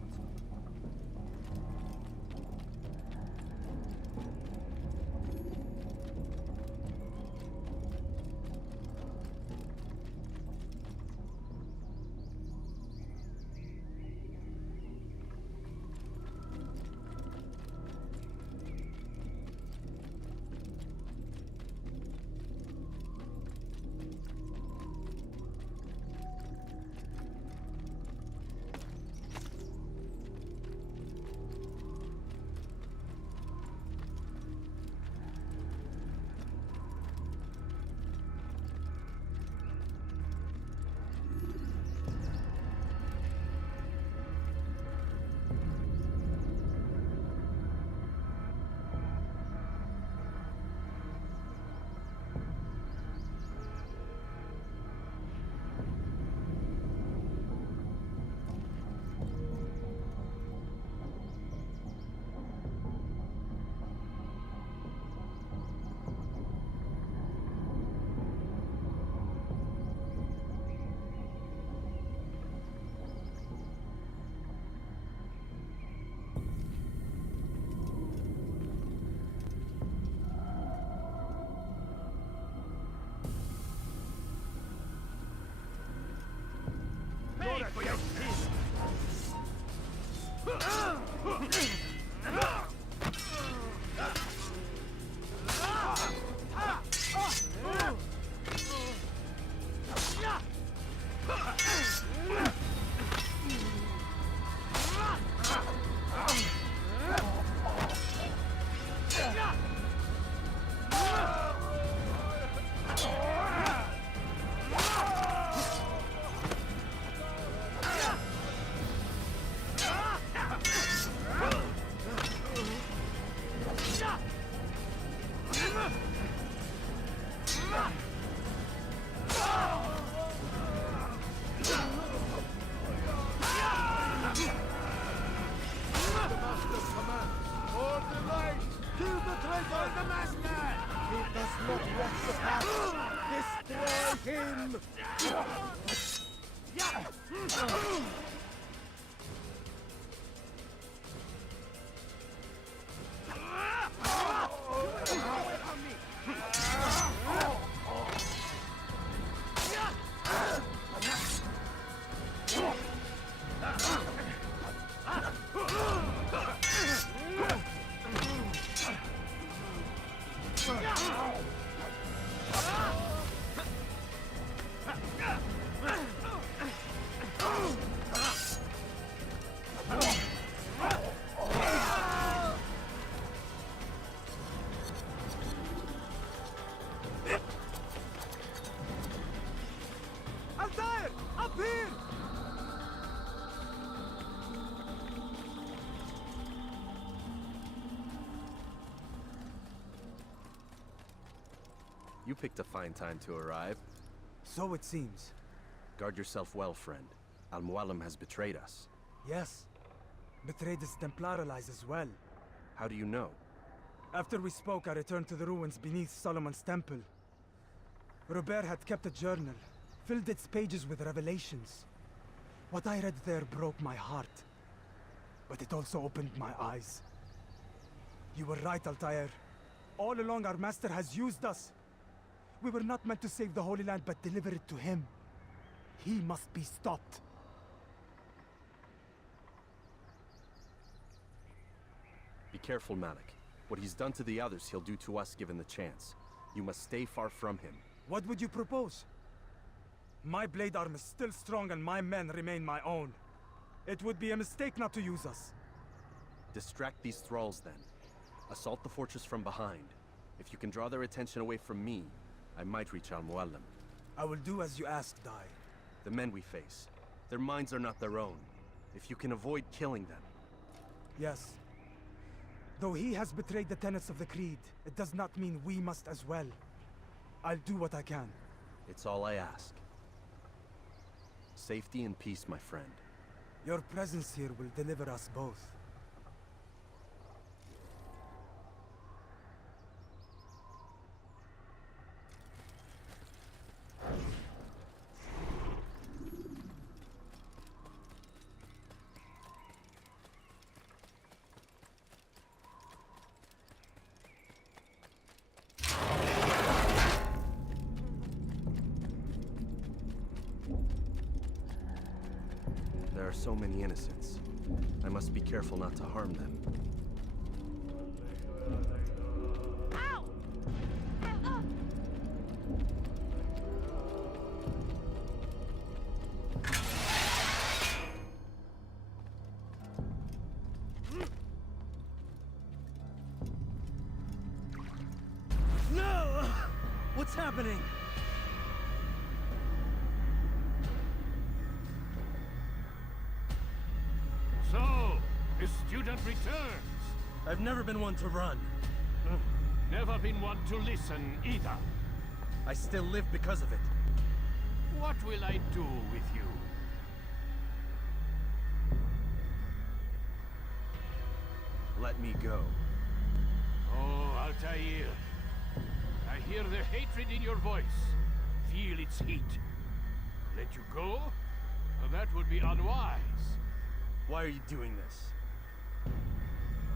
Pay for your sins! Altair! Up here! You picked a fine time to arrive. So it seems. Guard yourself well, friend. Al-Mualim has betrayed us. Yes. Betrayed his Templar allies as well. How do you know? After we spoke, I returned to the ruins beneath Solomon's temple. Robert had kept a journal, filled its pages with revelations. What I read there broke my heart. But it also opened my eyes. You were right, Altair. All along our master has used us. We were not meant to save the Holy Land, but deliver it to him. He must be stopped. Be careful, Malik. What he's done to the others, he'll do to us given the chance. You must stay far from him. What would you propose? My blade arm is still strong and my men remain my own. It would be a mistake not to use us. Distract these thralls then. Assault the fortress from behind. If you can draw their attention away from me, I might reach Al-Mualim. I will do as you ask, Dai. The men we face, their minds are not their own. If you can avoid killing them. Yes. Though he has betrayed the tenets of the Creed, it does not mean we must as well. I'll do what I can. It's all I ask. Safety and peace, my friend. Your presence here will deliver us both. so many innocents. I must be careful not to harm them. No! What's happening? So, the student returns. I've never been one to run. Never been one to listen either. I still live because of it. What will I do with you? Let me go. Oh, Altair. I hear the hatred in your voice. Feel its heat. Let you go? Well, that would be unwise. Why are you doing this?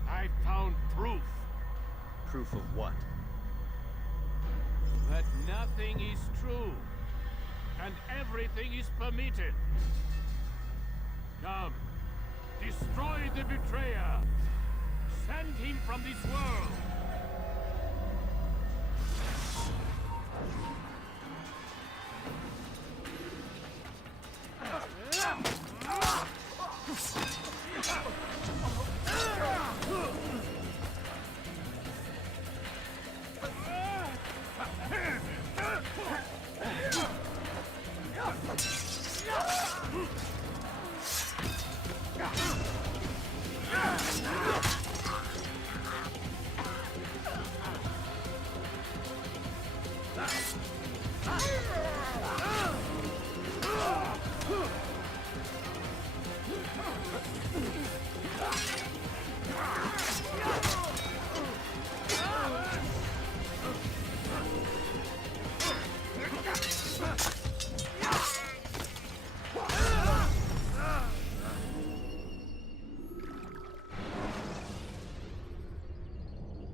I found proof. Proof of what? That nothing is true. And everything is permitted. Come. Destroy the betrayer. Send him from this world.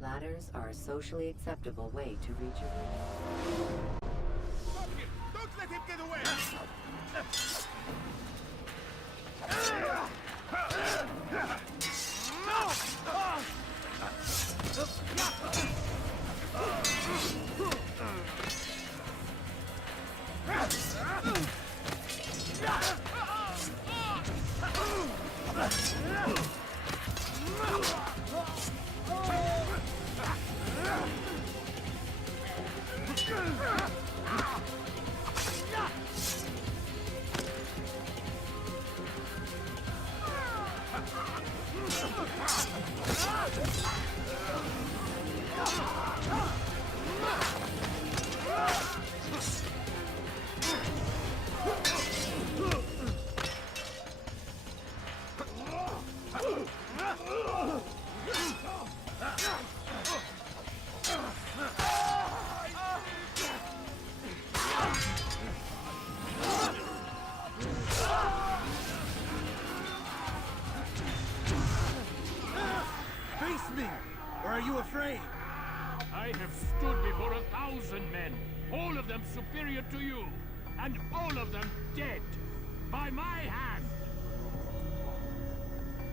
Ladders are a socially acceptable way to reach a room. Stop him! Don't let him get away! Are you afraid? I have stood before 1,000 men, all of them superior to you, and all of them dead, by my hand.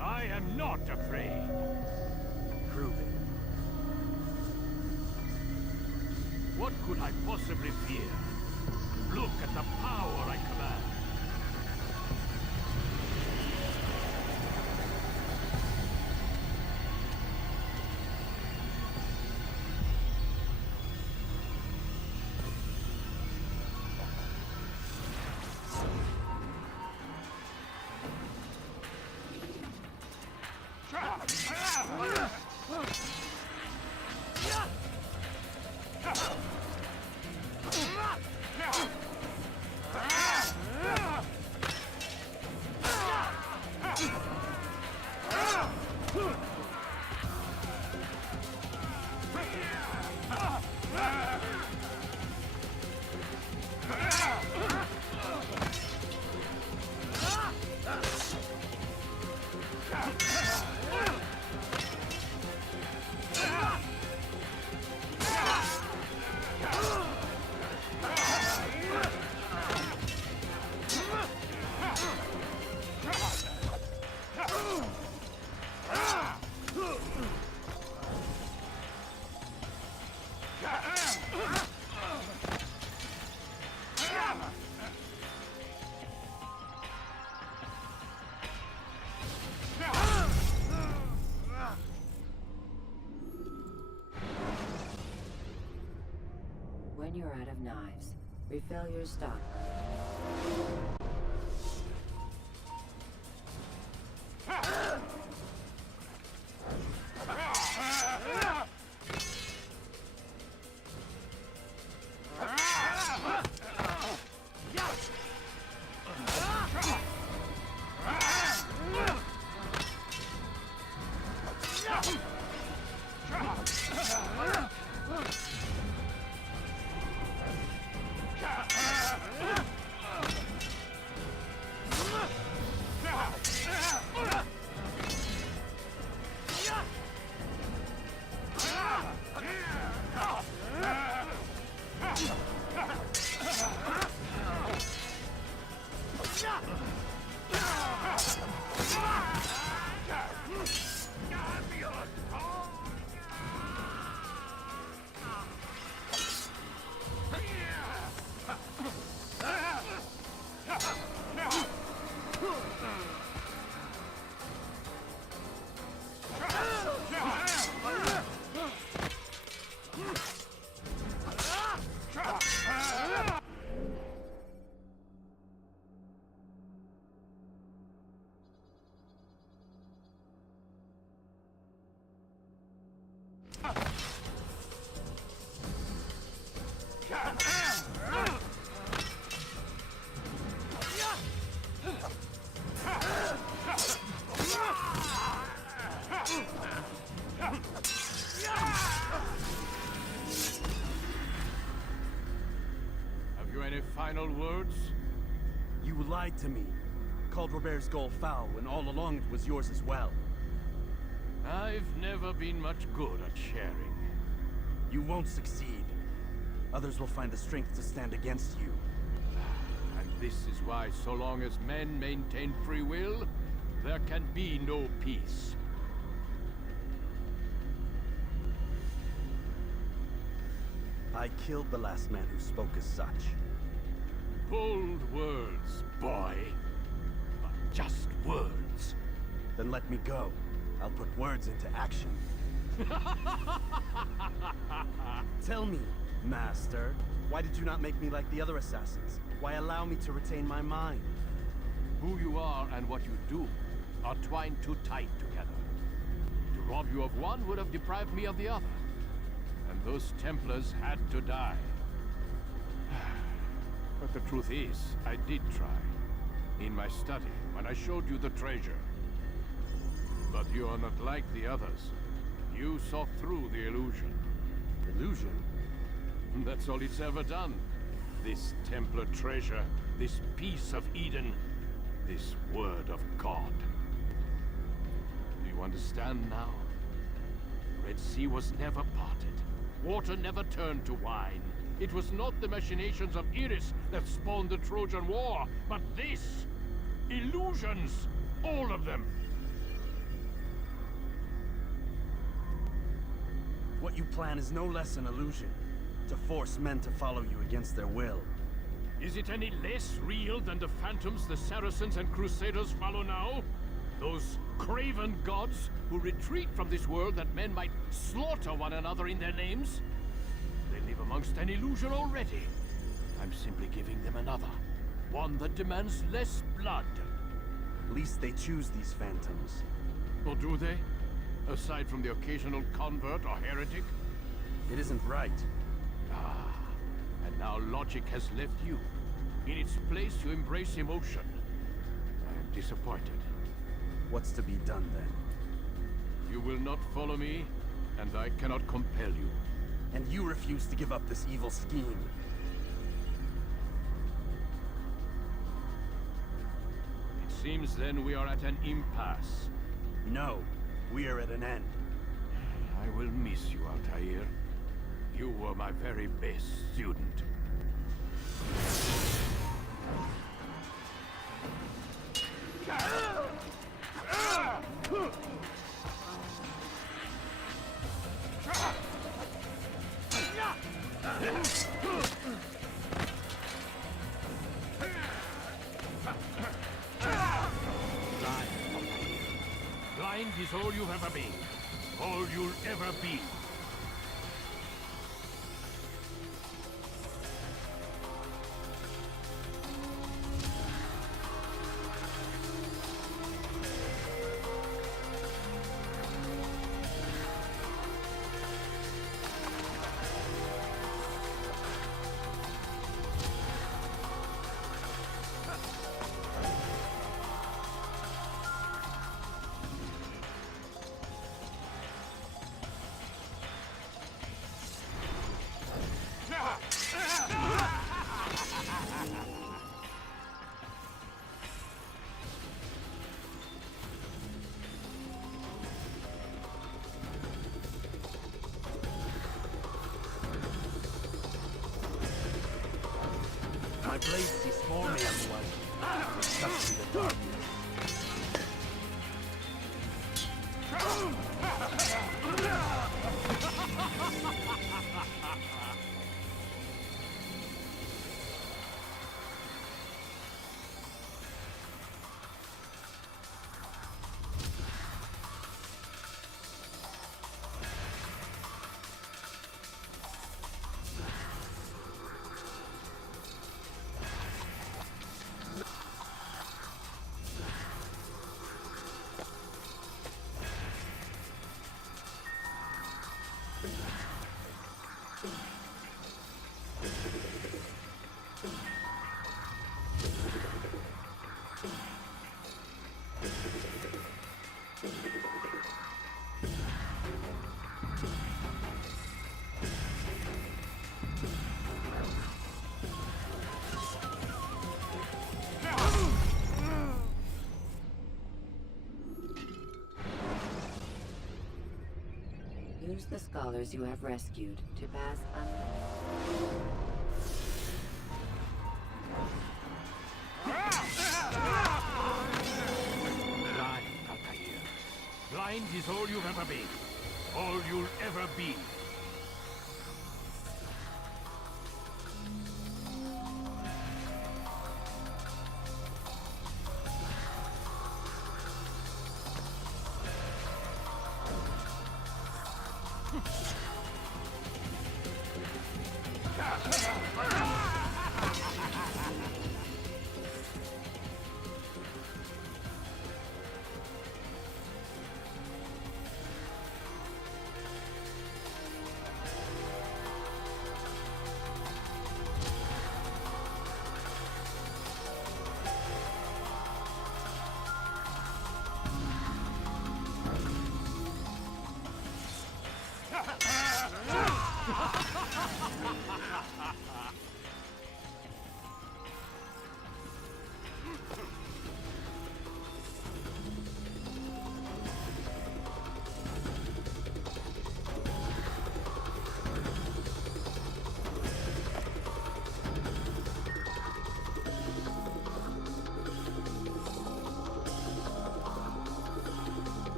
I am not afraid. Prove it. What could I possibly fear? Look at the power I command. you're out of knives. Refill your stock. Have you any final words? You lied to me. Called Robert's goal foul when all along it was yours as well. I've never been much good at sharing. You won't succeed. Others will find the strength to stand against you. And this is why, so long as men maintain free will, there can be no peace. I killed the last man who spoke as such. Bold words, boy. But just words. Then let me go. I'll put words into action. Tell me, Master, why did you not make me like the other assassins? Why allow me to retain my mind? Who you are and what you do are twined too tight together. To rob you of one would have deprived me of the other. And those Templars had to die. But the truth is, I did try. In my study, when I showed you the treasure. But you are not like the others. You saw through the illusion. Illusion? That's all it's ever done. This Templar treasure, this piece of Eden, this word of God. Do you understand now? The Red Sea was never parted. Water never turned to wine. It was not the machinations of Iris that spawned the Trojan War, but this! Illusions! All of them! What you plan is no less an illusion. To force men to follow you against their will. Is it any less real than the phantoms the Saracens and Crusaders follow now? Those craven gods who retreat from this world that men might slaughter one another in their names? They live amongst an illusion already. I'm simply giving them another. One that demands less blood. At least they choose these phantoms. Or do they? Aside from the occasional convert or heretic? It isn't right. Ah, and now logic has left you. In its place, you embrace emotion. I am disappointed. What's to be done then? You will not follow me, and I cannot compel you. And you refuse to give up this evil scheme. It seems then we are at an impasse. No, we are at an end. I will miss you, Altair. You were my very best student. Blind is all you've ever been. All you'll ever be. blade is forming one. It cuts through the darkness. Use the scholars you have rescued to pass Blind, Altair. Blind is all you've ever been. All you'll ever be.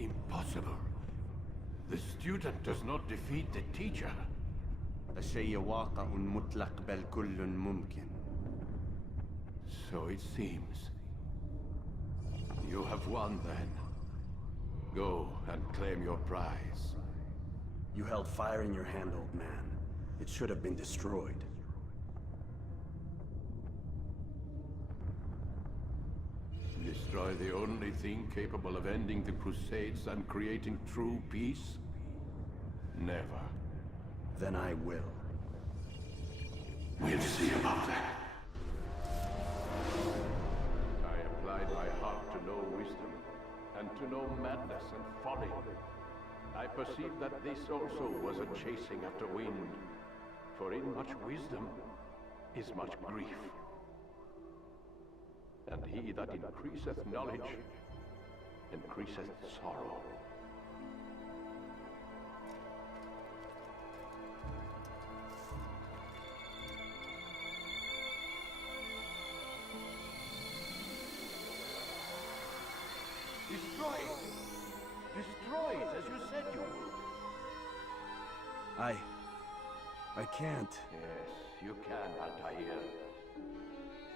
Impossible. The student does not defeat the teacher. الشيء واقع مطلق بل كل ممكن. So it seems. You have won then. Go and claim your prize. You held fire in your hand, old man. It should have been destroyed. Destroy the only thing capable of ending the Crusades and creating true peace? Never. Then I will. We'll see about that. I applied my heart to know wisdom, and to know madness and folly. I perceived that this also was a chasing after wind, for in much wisdom is much grief. And he that increaseth knowledge, increaseth sorrow. I can't. Yes, you can, Altair.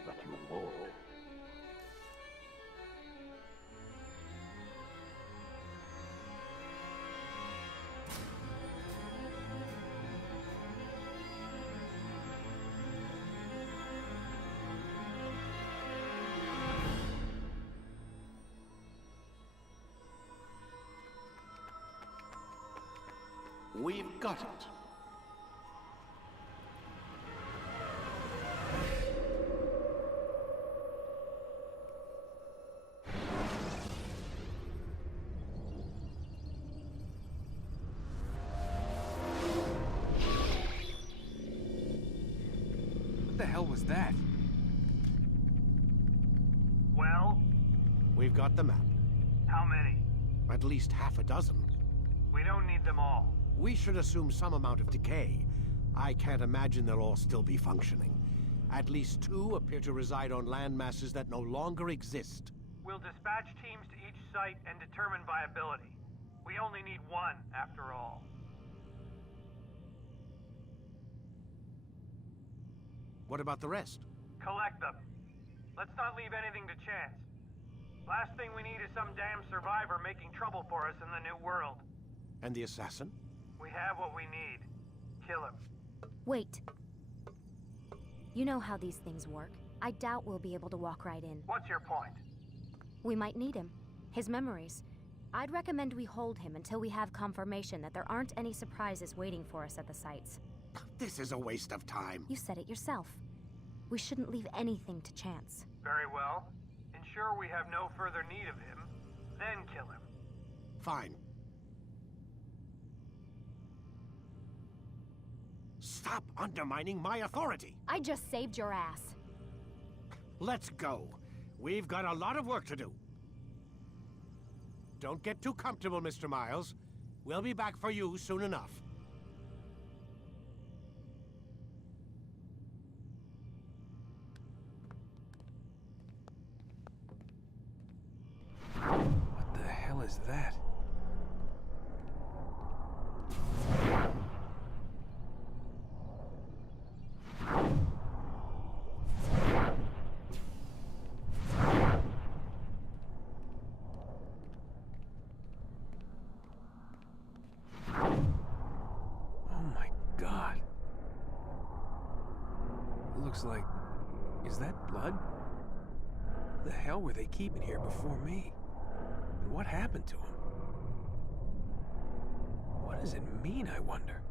But you won't. We've got it. What the hell was that? Well, We've got the map. how many? At least half a dozen. We don't need them all. We should assume some amount of decay. I can't imagine they'll all still be functioning. At least 2 appear to reside on land masses that no longer exist. We'll dispatch teams to each site and determine viability. We only need 1, after all. What about the rest? Collect them. Let's not leave anything to chance. Last thing we need is some damn survivor making trouble for us in the new world. And the assassin? We have what we need. Kill him. Wait. You know how these things work. I doubt we'll be able to walk right in. What's your point? We might need him. His memories. I'd recommend we hold him until we have confirmation that there aren't any surprises waiting for us at the sites. This is a waste of time. You said it yourself. We shouldn't leave anything to chance. Very well. Ensure we have no further need of him, then kill him. Fine. Stop undermining my authority! I just saved your ass. Let's go. We've got a lot of work to do. Don't get too comfortable, Mr. Miles. We'll be back for you soon enough. What the hell is that? Oh my God. It looks like... Is that blood? The hell were they keeping here before me? And what happened to him? What does it mean, I wonder?